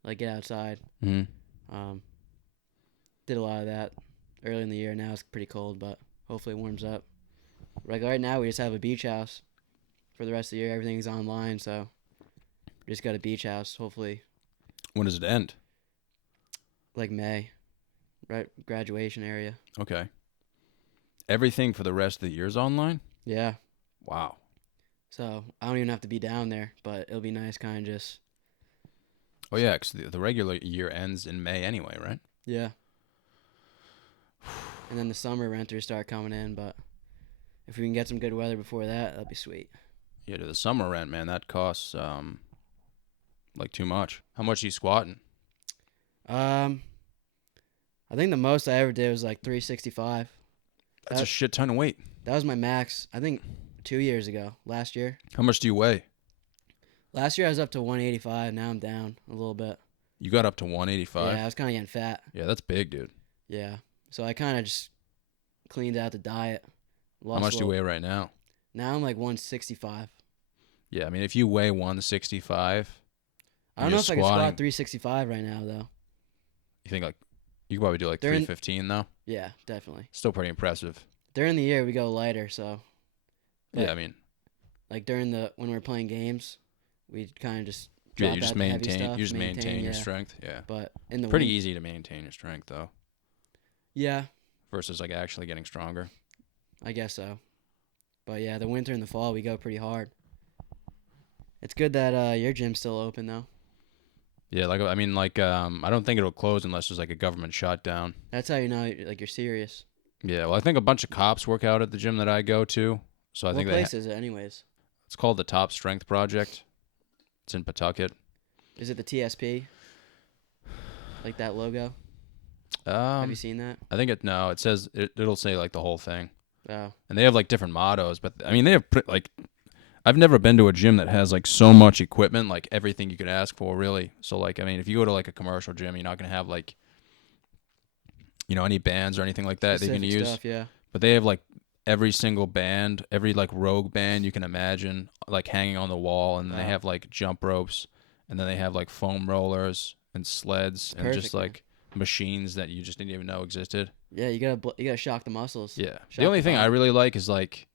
like get outside. Hmm. Did a lot of that early in the year. Now it's pretty cold, but hopefully it warms up. Like right now, we just have a beach house for the rest of the year. Everything's online, so we just got a beach house. Hopefully, When does it end? like May, right? Graduation area. Okay. Everything for the rest of the year's online? Yeah. Wow. So I don't even have to be down there, but it'll be nice, kind of just Oh yeah, 'cause the regular year ends in May anyway, right? yeah. And then the summer renters start coming in, but if we can get some good weather before that, that'd be sweet. Yeah, to the summer rent, man, that costs like too much. How much are you squatting? I think the most I ever did was like 365. That's a shit ton of weight. That was my max. I think 2 years ago, last year. How much do you weigh? Last year I was up to 185. Now I'm down a little bit. You got up to 185. Yeah, I was kind of getting fat. Yeah, that's big, dude. Yeah, so I kind of just cleaned out the diet. How much do you weigh right now? Now I'm like 165. Yeah, I mean, if you weigh 165, I don't know if I can squat 365 right now though. You think like you could probably do like During- 315 though? Yeah, definitely. Still pretty impressive. During the year we go lighter, so But- Yeah, I mean, like when we're playing games, we kind of just yeah, drop you just out the heavy maintain stuff, you just maintain your yeah. strength. Yeah. But in the Pretty win- easy to maintain your strength though Yeah, versus like actually getting stronger. I guess so. But yeah, the winter and the fall we go pretty hard. It's good that your gym's still open though. Yeah, like I mean like I don't think it'll close unless there's like a government shutdown. That's how you know like you're serious. Yeah, well I think a bunch of cops work out at the gym that I go to. So I What think place is it anyways? it's called the Top Strength Project. It's in Pawtucket. Is it the TSP? Like that logo? Have you seen that? I think it says it'll say like the whole thing. Oh. And they have like different mottos, but I mean they have like I've never been to a gym that has like so much equipment, like everything you could ask for, really. So like, I mean, if you go to like a commercial gym, you're not gonna have like, any bands or anything like that they can Specific use. stuff, yeah. But they have like every single band, every like rogue band you can imagine, like hanging on the wall, and then they Wow. have like jump ropes, and then they have like foam rollers and sleds and Perfect, just man. like machines that you just didn't even know existed. Yeah, you gotta shock the muscles. Yeah. Shock The only thing I body. really like is like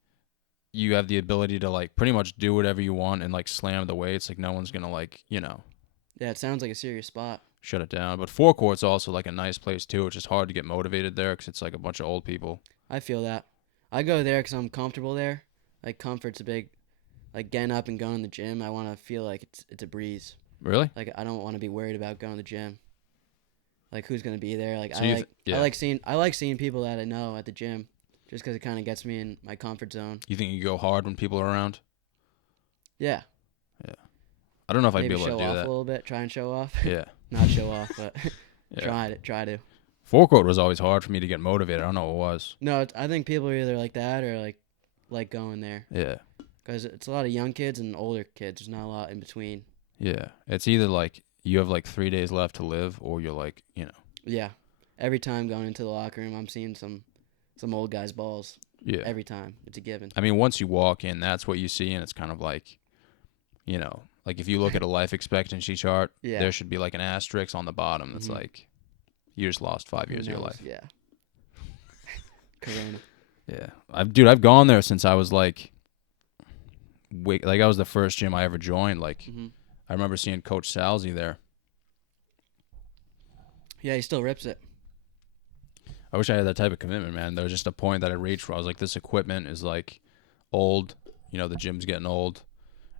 you have the ability to like pretty much do whatever you want and like slam the weights. Like no one's gonna like Yeah, it sounds like a serious spot. shut it down. But forecourt's also like a nice place too. It's just hard to get motivated there because it's like a bunch of old people. I feel that. I go there because I'm comfortable there. Like comfort's a big, like getting up and going to the gym. I want to feel like it's a breeze. Really? Like I don't want to be worried about going to the gym. Like who's gonna be there? Like So you yeah. I like seeing people that I know at the gym, just because it kind of gets me in my comfort zone. You think you go hard when people are around? Yeah. I don't know if I'd Maybe be able show to do off that. a little bit. Try and show off. Yeah. Not show off, but Yeah. try to. Forecourt was always hard for me to get motivated. I don't know what it was. No, I think people are either like that or like going there Yeah. because it's a lot of young kids and older kids. There's not a lot in between. Yeah. It's either like you have like 3 days left to live or you're like, Yeah. Every time going into the locker room, I'm seeing some old guys' balls. yeah. Every time. It's a given. I mean, once you walk in, that's what you see, and it's kind of like, like if you look at a life expectancy chart, Yeah. there should be like an asterisk on the bottom that's Mhm. like, you just lost 5 Who years of your knows? life. Yeah. Corona. Yeah. I've gone there since I was like, like I was the first gym I ever joined. Like, hmm I remember seeing Coach Salzy there. Yeah, he still rips it. I wish I had that type of commitment, man. There was just a point that I reached where I was like, this equipment is like old. The gym's getting old.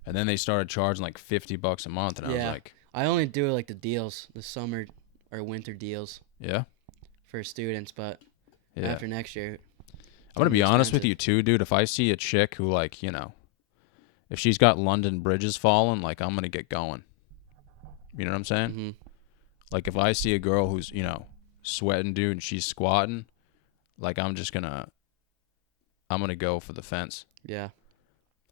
And then they started charging like $50 a month, and I was Yeah. like, I only do like the deals, the summer or winter deals yeah, for students, but yeah. after next year, I'm gonna be it's honest with expensive. you too, dude. If I see a chick who like, if she's got London bridges falling, like I'm gonna get going. You know what I'm saying? hmm Like if I see a girl who's sweating, dude, and she's squatting, like I'm gonna go for the fence. Yeah.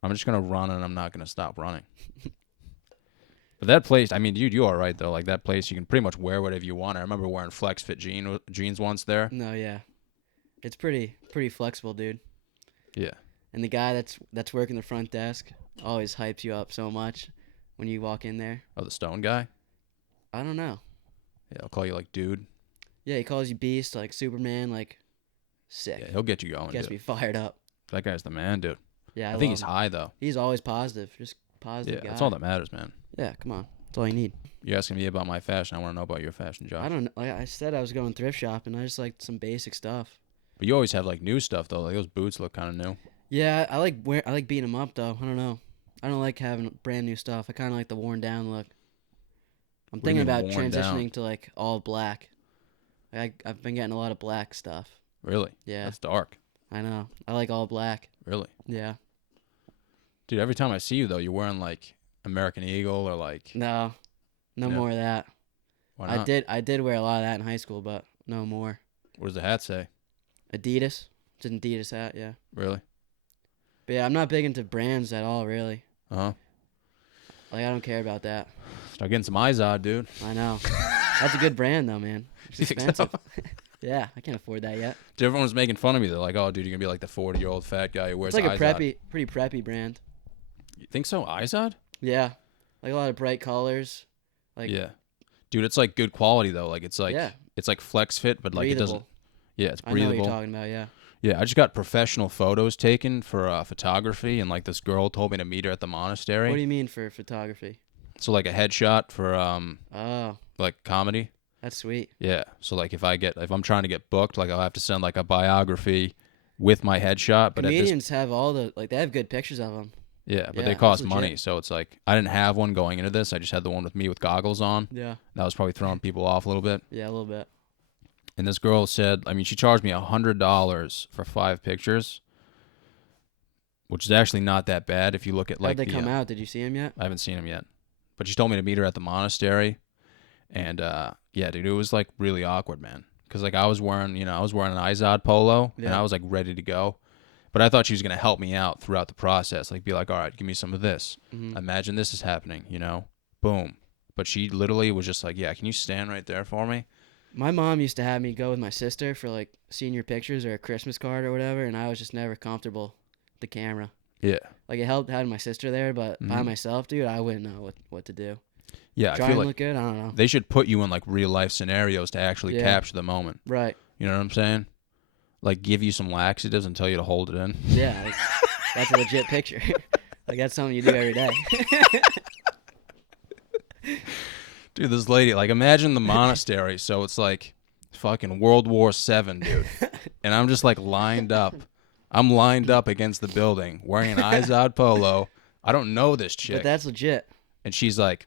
I'm just gonna run, and I'm not gonna stop running. But that place, I mean, dude, you are right though. Like that place, you can pretty much wear whatever you want. I remember wearing flex fit jeans once there. No, yeah. It's pretty flexible, dude. Yeah. And the guy that's working the front desk always hypes you up so much when you walk in there. Oh, the stone guy. I don't know. Yeah, I'll call you like dude. Yeah, he calls you beast, like Superman, like sick. Yeah, he'll get you going. Gets Dude. me fired up. That guy's the man, dude. Yeah, I I think love he's him. high though. He's always positive, just Yeah, positive guy. that's all that matters, man. Yeah, come on, that's all you need. You're asking me about my fashion. I want to know about your fashion, Josh. I don't know. Like I said, I was going thrift shopping. I just like some basic stuff. But you always have like new stuff though. Like those boots look kind of new. Yeah, I like beating them up though. I don't know. I don't like having brand new stuff. I kind of like the worn down look. I'm What do you thinking mean about worn down? transitioning to like all black. I've been getting a lot of black stuff. Really? Yeah, That's dark. I know. I like all black. Really, Yeah. dude. Every time I see you though, you're wearing like American Eagle or like. No, no Yeah. more of that. Why not? I did wear a lot of that in high school, but no more. What does the hat say? Adidas. It's an Adidas hat, yeah. Really? But yeah, I'm not big into brands at all, really. Uh huh. Like I don't care about that. Start getting some Izod, dude. I know. That's a good brand though, man. It's You think so? expensive. Yeah, I can't afford that yet. Dude, everyone's making fun of me. They're like, "Oh, dude, you're gonna be like the 40-year-old fat guy who wears It's like a Izod." pretty preppy brand. You think so? Izod? Yeah, like a lot of bright colors. Like Yeah. Dude, it's like good quality though. Like it's like Yeah. it's like flex fit, but like it doesn't. breathable. Yeah, it's I know what breathable. you're talking about. Yeah. Yeah, I just got professional photos taken for photography, and like this girl told me to meet her at the monastery. What do you mean for photography? So like a headshot for Oh, like comedy. that's sweet. Yeah. So like if I'm trying to get booked, like I'll have to send like a biography with my headshot. But Comedians have all the they have good pictures of them. yeah, but Yeah, they that's cost legit. money. So it's like I didn't have one going into this. I just had the one with me with goggles on. Yeah. That was probably throwing people off a little bit. Yeah, a little bit. And this girl said, I mean, she charged me $100 for 5 pictures, which is actually not that bad if you look at like How'd they come out? Did you see him yet? I haven't seen him yet, but she told me to meet her at the monastery, and yeah, dude, it was like really awkward, man, because like I was wearing an Izod polo and Yeah. I was like ready to go, But I thought she was gonna help me out throughout the process, like be like, all right, give me some of this. Imagine this is happening, you know, boom. But she literally was just like, yeah, can you stand right there for me? My mom used to have me go with my sister for like senior pictures or a Christmas card or whatever, and I was just never comfortable with the camera. Yeah. Like it helped having my sister there, but by Mhm. myself, dude, I wouldn't know what to do. Yeah, Try I feel and like look good. I don't know. they should put you in like real life scenarios to actually Yeah. capture the moment. Right. You know what I'm saying? Like give you some laxatives and tell you to hold it in. Yeah. Like, that's a legit picture. Like that's something you do every day. Dude, this lady, like imagine the monastery, so it's like fucking World War VII, dude. And I'm just like lined up. I'm lined up against the building, wearing an Izod polo. I don't know this chick. But that's legit. And she's like,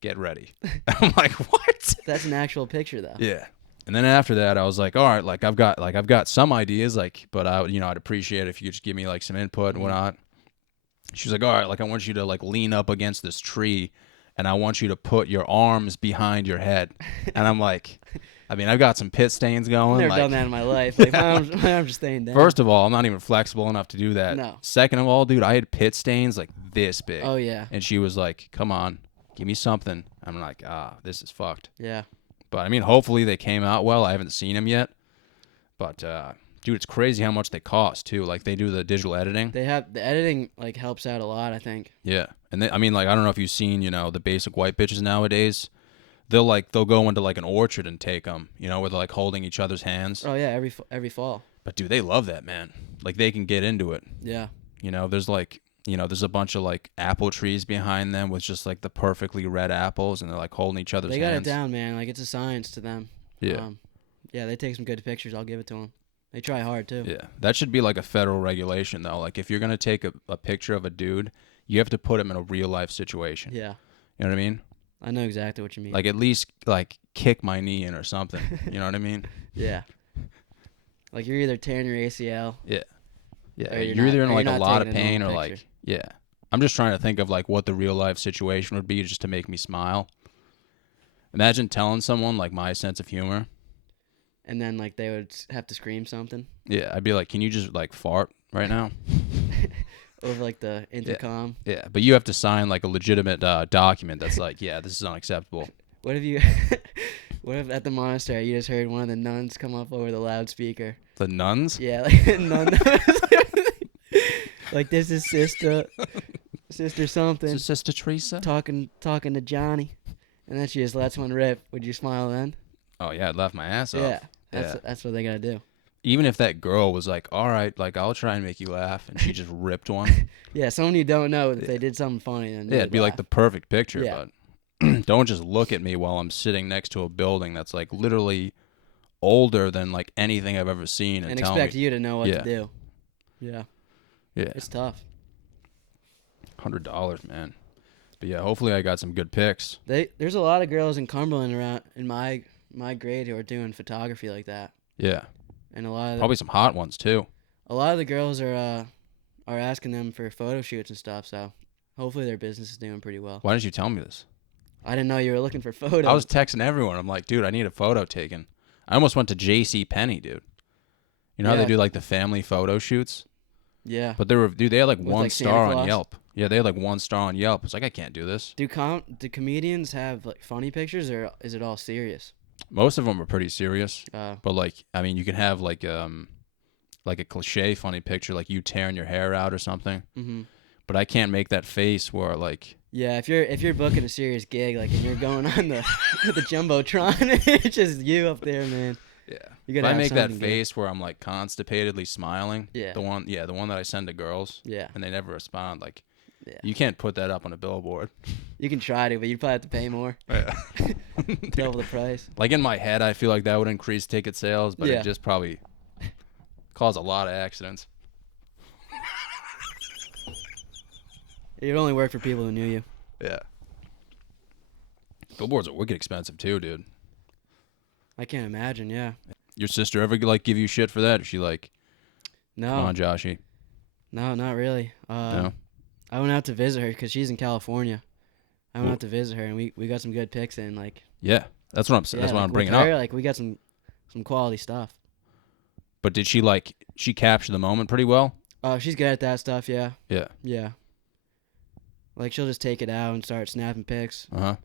get ready. I'm like, what? That's an actual picture though. Yeah. And then after that, I was like, all right, like I've got some ideas, like, but I'd appreciate it if you could just give me like some input and whatnot. She was like, all right, like I want you to like lean up against this tree, and I want you to put your arms behind your head. And I'm like, I mean, I've got some pit stains going. I've never like, done that in my life. Like my arms just staying down. First of all, I'm not even flexible enough to do that. No. Second of all, dude, I had pit stains like this big. Oh yeah. And she was like, come on, give me something. I'm like, this is fucked. Yeah. But I mean, hopefully they came out well. I haven't seen them yet. But dude, it's crazy how much they cost too. Like they do the digital editing. They have the editing like helps out a lot, I think. Yeah. And I mean, like I don't know if you've seen, the basic white bitches nowadays. They'll go into like an orchard and take them, where they're like holding each other's hands. Oh yeah, every fall. But dude, they love that, man. Like they can get into it. Yeah. There's like, there's a bunch of like apple trees behind them with just like the perfectly red apples, and they're like holding each other's They got hands. it down, man. Like it's a science to them. Yeah. Yeah, they take some good pictures. I'll give it to them. They try hard too. Yeah. That should be like a federal regulation though. Like if you're going to take a picture of a dude, you have to put him in a real life situation. Yeah. You know what I mean? I know exactly what you mean. Like at least like kick my knee in or something. You know what I mean? Yeah. Like you're either tearing your ACL. Yeah. Yeah. Or You're either in or like you're a not lot of taking a pain or normal like, picture. yeah. I'm just trying to think of like what the real life situation would be just to make me smile. Imagine telling someone like my sense of humor. And then like they would have to scream something Yeah. I'd be like, can you just like fart right now? over like the intercom. Yeah. But you have to sign like a legitimate document that's like, yeah, this is unacceptable. What if you? What if at the monastery you just heard one of the nuns come up over the loudspeaker? The nuns? Yeah, like nun. Like this is sister something This is Sister Teresa? talking to Johnny, and then she just lets one rip. Would you smile then? Oh, yeah. I'd laugh my ass off. Yeah, Yeah. that's what they gotta do. Even if that girl was like, all right, like I'll try and make you laugh, and she just ripped one. Yeah, someone you don't know, if they did something funny, then Yeah, it'd be like the perfect picture, Yeah. but don't just look at me while I'm sitting next to a building that's like literally older than like anything I've ever seen and tell expect me. you to know what Yeah. to do. Yeah, Yeah, it's tough. $100, man. But yeah, hopefully I got some good pics. There's a lot of girls in Cumberland around in my grade who are doing photography like that, Yeah, and a lot of probably some hot ones too. the girls are asking them for photo shoots and stuff. So hopefully their business is doing pretty well. Why didn't you tell me this? I didn't know you were looking for photos. I was texting everyone. I'm like, dude, I need a photo taken. I almost went to J.C. Penney, dude. You know how they Yeah. do like the family photo shoots? Yeah. But they had like With, one like, Santa star on Claus? Yelp. Yeah, they had like 1 star on Yelp. It's like I can't do this. Do comedians have like funny pictures, or is it all serious? Most of them are pretty serious, Uh, but like I mean, you can have like a cliche funny picture, like you tearing your hair out or something. mm-hmm. But I can't make that face where like Yeah, if you're booking a serious gig, like, and you're going on the jumbotron, it's just you up there, man. yeah. You If gotta I have make that something good. face where I'm like constipatedly smiling, Yeah. the one that I send to girls, Yeah, and they never respond, like Yeah. you can't put that up on a billboard. you can try to, but you'd probably have to pay more, Yeah. double the price. Like in my head, I feel like that would increase ticket sales, but Yeah. it just probably cause a lot of accidents. It would only work for people who knew you. Yeah. Billboards are wicked expensive too, dude. I can't imagine. Yeah. Your sister ever like give you shit for that? Is she like, No. come on, Joshy? No, not really. No. I went out to visit her because she's in California. I went Cool. out to visit her, and we got some good pics in. Like, Yeah, that's what I'm saying. yeah, That's what like I'm bringing with her, up. Like, we got some quality stuff. But did she capture the moment pretty well? Oh, she's good at that stuff. Yeah. Yeah. Yeah. Like she'll just take it out and start snapping pics, Uh-huh.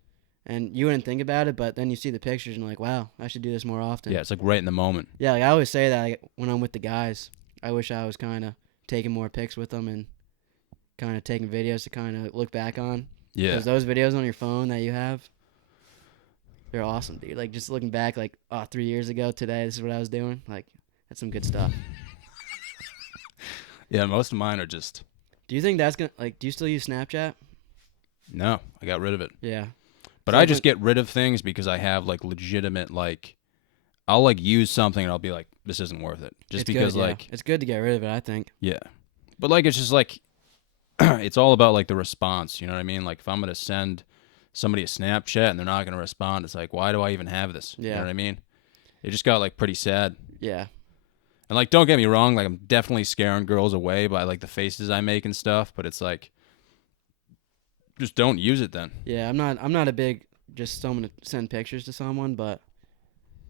and you wouldn't think about it, but then you see the pictures and like, wow, I should do this more often. Yeah, it's like right in the moment. Yeah, like I always say that like, when I'm with the guys, I wish I was kind of taking more pics with them and kind of taking videos to kind of look back on. Yeah. Because those videos on your phone that you have, they're awesome, dude. Like just looking back, like 3 years ago today, this is what I was doing. Like that's some good stuff. Yeah, most of mine are just Do you think that's gonna like? Do you still use Snapchat? no, I got rid of it. Yeah. But So I like just get rid of things because I have like legitimate like I'll like use something and I'll be like, this isn't worth it. Just it's because good, yeah. like It's good to get rid of it, I think. yeah. But like it's just like it's all about like the response, you know what I mean? Like if I'm gonna send somebody a Snapchat and they're not gonna respond, it's like, why do I even have this? You Yeah. know what I mean? It just got like pretty sad. Yeah. And like don't get me wrong, like I'm definitely scaring girls away by like the faces I make and stuff, but it's like just don't use it then. Yeah, I'm not a big just someone to send pictures to someone, but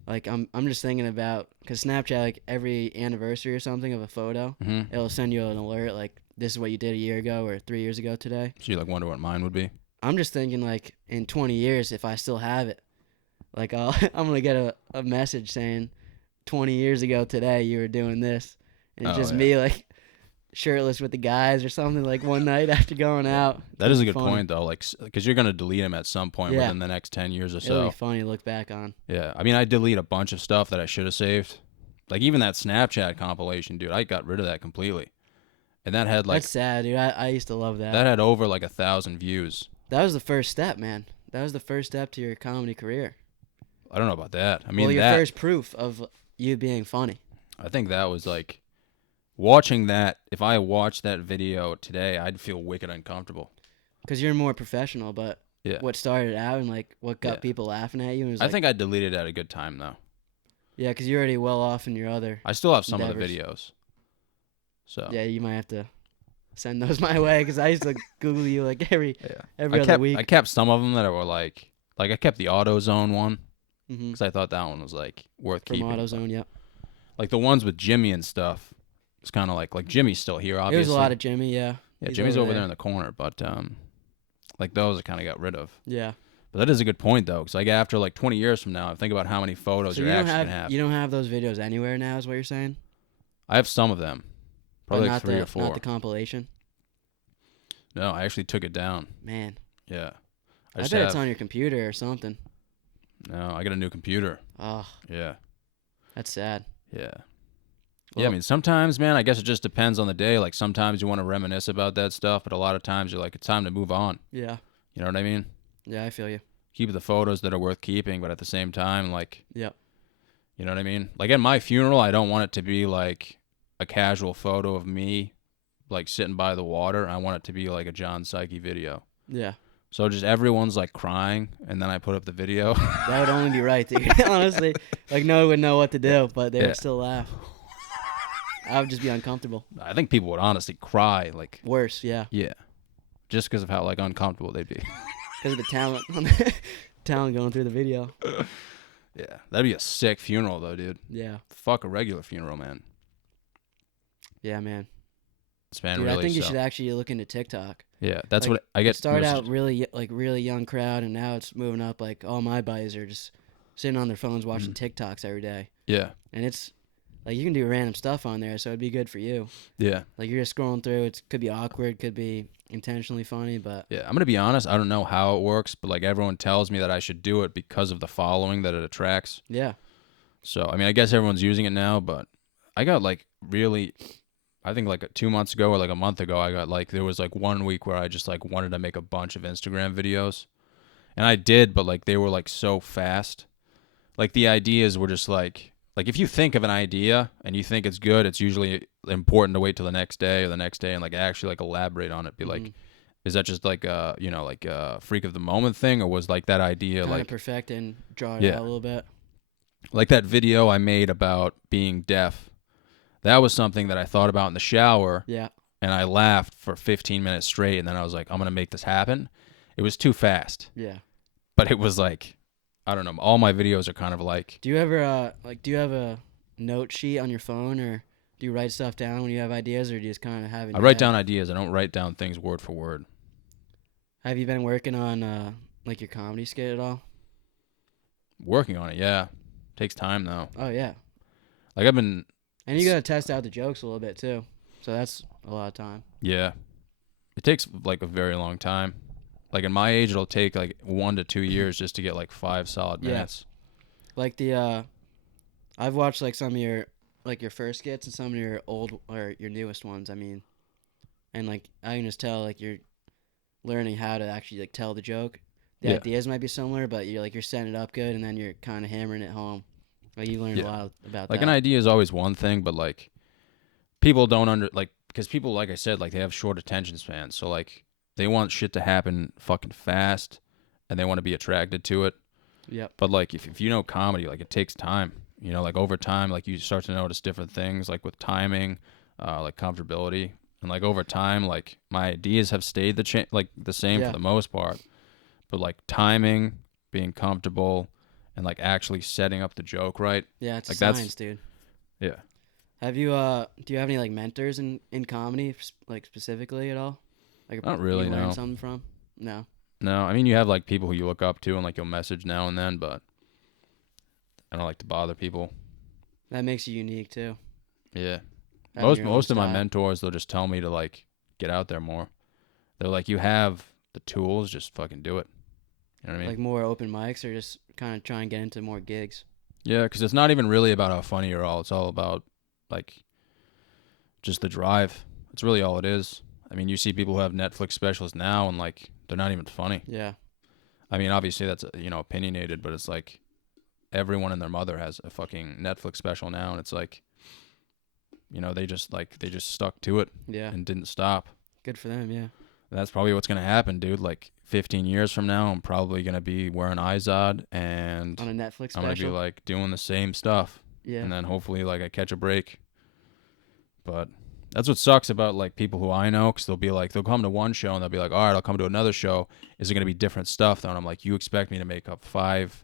like I'm just thinking about cuz Snapchat like every anniversary or something of a photo, Mm-hmm. it'll send you an alert like this is what you did a year ago or 3 years ago today. So you like wonder what mine would be? I'm just thinking like in 20 years if I still have it, like I'm going to get a message saying 20 years ago today you were doing this. And it's Oh, just yeah. me like shirtless with the guys or something like one night after going out. That is a It'll good be funny. point though, like because you're gonna delete them at some point Yeah. within the next 10 years or It'll so. be funny to look back on. Yeah, I mean, I delete a bunch of stuff that I should have saved, like even that Snapchat compilation, dude. I got rid of that completely, and that had like That's sad, dude. I used to love that had over like 1,000 views. That was the first step, man. That was the first step to your comedy career. I don't know about that. I mean, well, your that first proof of you being funny. I think that was like watching that. If I watched that video today, I'd feel wicked uncomfortable. Because you're more professional, but Yeah, what started out and like what got Yeah. people laughing at you was I like, think I deleted at a good time though. yeah, because you're already well off in your other. I still have some of endeavors. the videos. So Yeah, you might have to send those my way because I used to Google you like every yeah. every I other kept week. I kept some of them that were like I kept the AutoZone one Mm-hmm. because I thought that one was like worth From keeping. AutoZone, yep. Like the ones with Jimmy and stuff. It's kind of like Jimmy's still here, obviously. There's a lot of Jimmy, yeah. yeah. He's Jimmy's over there there in the corner, but like those I kind of got rid of. Yeah. But that is a good point though, because like after like 20 years from now, think about how many photos So you're you don't actually have, gonna have. you don't have those videos anywhere now, is what you're saying? I have some of them, But probably not like 3 the, or 4. Not the compilation. No, I actually took it down. Man, Yeah. I just bet it's have- on your computer or something. No, I got a new computer. Oh, Yeah. that's sad. Yeah. Yeah, Well- I mean, sometimes, man, I guess it just depends on the day. Like, sometimes you want to reminisce about that stuff, but a lot of times you're like, it's time to move on. Yeah. You know what I mean? Yeah, I feel you. Keep the photos that are worth keeping, but at the same time, like, Yep. you know what I mean? Like, at my funeral, I don't want it to be like a casual photo of me, like, sitting by the water. I want it to be like a John Psyche video. Yeah. So just everyone's like crying, and then I put up the video. That would only be right, dude. Honestly, like no one would know what to do, but they Yeah. would still laugh. I would just be uncomfortable. I think people would honestly cry, like, Worse, yeah, yeah, just because of how like uncomfortable they'd be. because of the talent, talent going through the video. Yeah, that'd be a sick funeral though, dude. Yeah, Fuck a regular funeral, man. yeah, man. This man Dude, really. I think you so- should actually look into TikTok. Yeah, that's like, what I get. Start most- out really young crowd, and now it's moving up. Like all my buddies are just sitting on their phones watching TikToks every day, Yeah, and it's like you can do random stuff on there, so it'd be good for you. yeah, Like you're just scrolling through. It could be awkward, could be intentionally funny, but yeah. I'm gonna be honest. I don't know how it works, but like everyone tells me that I should do it because of the following that it attracts. yeah, So I mean, I guess everyone's using it now, but I got like really. I think like 2 months ago or like a month ago, I got like there was like 1 week where I just like wanted to make a bunch of Instagram videos, and I did, but like they were like so fast. Like the ideas were just like if you think of an idea and you think it's good, it's usually important to wait till the next day or the next day and like actually like elaborate on it. Be like, is that just like like a freak of the moment thing, or was like that idea kind of like perfect and draw it Yeah. out a little bit. like that video I made about being deaf? That was something that I thought about in the shower, Yeah, and I laughed for 15 minutes straight, and then I was like, I'm going to make this happen. It was too fast, yeah. but it was like, I don't know, all my videos are kind of like, Do you ever do you have a note sheet on your phone, or do you write stuff down when you have ideas, or do you just kind of have it in I your write head? down ideas. I don't write down things word for word. Have you been working on like your comedy skit at all? Working on it, yeah. Takes time though. Oh yeah, Like I've been, and you gotta test out the jokes a little bit too, so that's a lot of time. yeah. It takes like a very long time. Like in my age, it'll take like 1 to 2 years just to get like 5 solid Yeah. minutes. Like I've watched like some of your your first skits and some of your old or your newest ones. I mean, and like I can just tell like you're learning how to actually like tell the joke. The Yeah. ideas might be similar, but you're setting it up good, and then you're kind of hammering it home. Like you learn Yeah. a lot about Like that. an idea is always one thing, but like people don't because people, like I said, like they have short attention spans. So like they want shit to happen fucking fast, and they want to be attracted to it. Yep. But like if you know comedy, like it takes time. You know, like over time, like you start to notice different things, like with timing, like comfortability, and like over time, like my ideas have stayed the same Yeah. for the most part. But like timing, being comfortable, and like actually setting up the joke right. Yeah, it's Like, a that's- science, dude. Yeah. Have you do you have any like mentors in comedy like specifically at all? Like Not really, you learn no. something from? No. No, I mean you have like people who you look up to and like you'll message now and then, but I don't like to bother people. That makes you unique too. Yeah. Having your own Most of my style. mentors, they'll just tell me to like get out there more. They're like, you have the tools, just fucking do it. You know what I mean? Like more open mics, or just kind of try and get into more gigs. Yeah, because it's not even really about how funny you're all. It's all about like just the drive. It's really all it is. I mean, you see people who have Netflix specials now, and like they're not even funny. Yeah. I mean, obviously that's opinionated, but it's like everyone and their mother has a fucking Netflix special now, and it's like, they just stuck to it Yeah. and didn't stop. Good for them. Yeah. That's probably what's gonna happen, dude. Like 15 years from now, I'm probably gonna be wearing Izod, and On a Netflix I'm gonna be special. like doing the same stuff, Yeah. and then hopefully like I catch a break. But that's what sucks about like people who I know, because they'll come to one show and they'll be like, all right, I'll come to another show. Is it gonna be different stuff though? And I'm like, you expect me to make up 5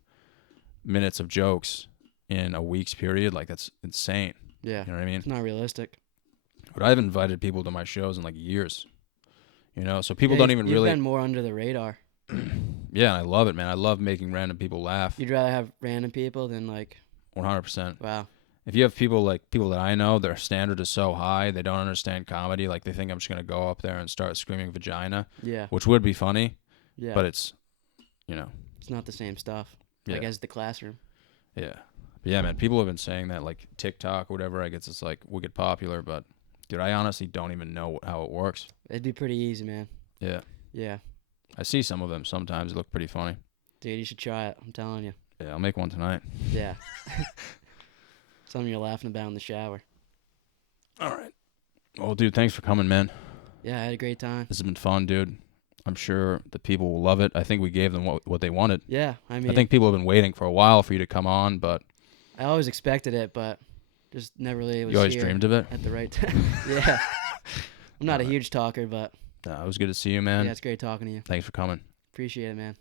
minutes of jokes in a week's period? Like that's insane. Yeah. You know what I mean? It's not realistic. But I've invited people to my shows in like years. So people Yeah, don't you've- even you've really. been more under the radar. Yeah, and I love it, man. I love making random people laugh. You'd rather have random people than like 100%. wow. If you have people that I know, their standard is so high, they don't understand comedy. Like they think I'm just gonna go up there and start screaming vagina, Yeah. which would be funny, Yeah. but it's, it's not the same stuff. yeah, Like as the classroom. yeah, but yeah, man. People have been saying that like TikTok or whatever. I guess it's like wicked popular, but dude, I honestly don't even know how it works. It'd be pretty easy, man. Yeah, Yeah. I see some of them sometimes. They look pretty funny. Dude, you should try it. I'm telling you. Yeah, I'll make one tonight. Yeah. Something you're laughing about in the shower. All right. Well, dude, thanks for coming, man. Yeah, I had a great time. This has been fun, dude. I'm sure the people will love it. I think we gave them what they wanted. Yeah, I mean, I think people have been waiting for a while for you to come on, but I always expected it, but just never really was you always here dreamed of it. at the right time. Yeah. I'm not a huge talker, but It was good to see you, man. yeah, it's great talking to you. Thanks for coming. Appreciate it, man.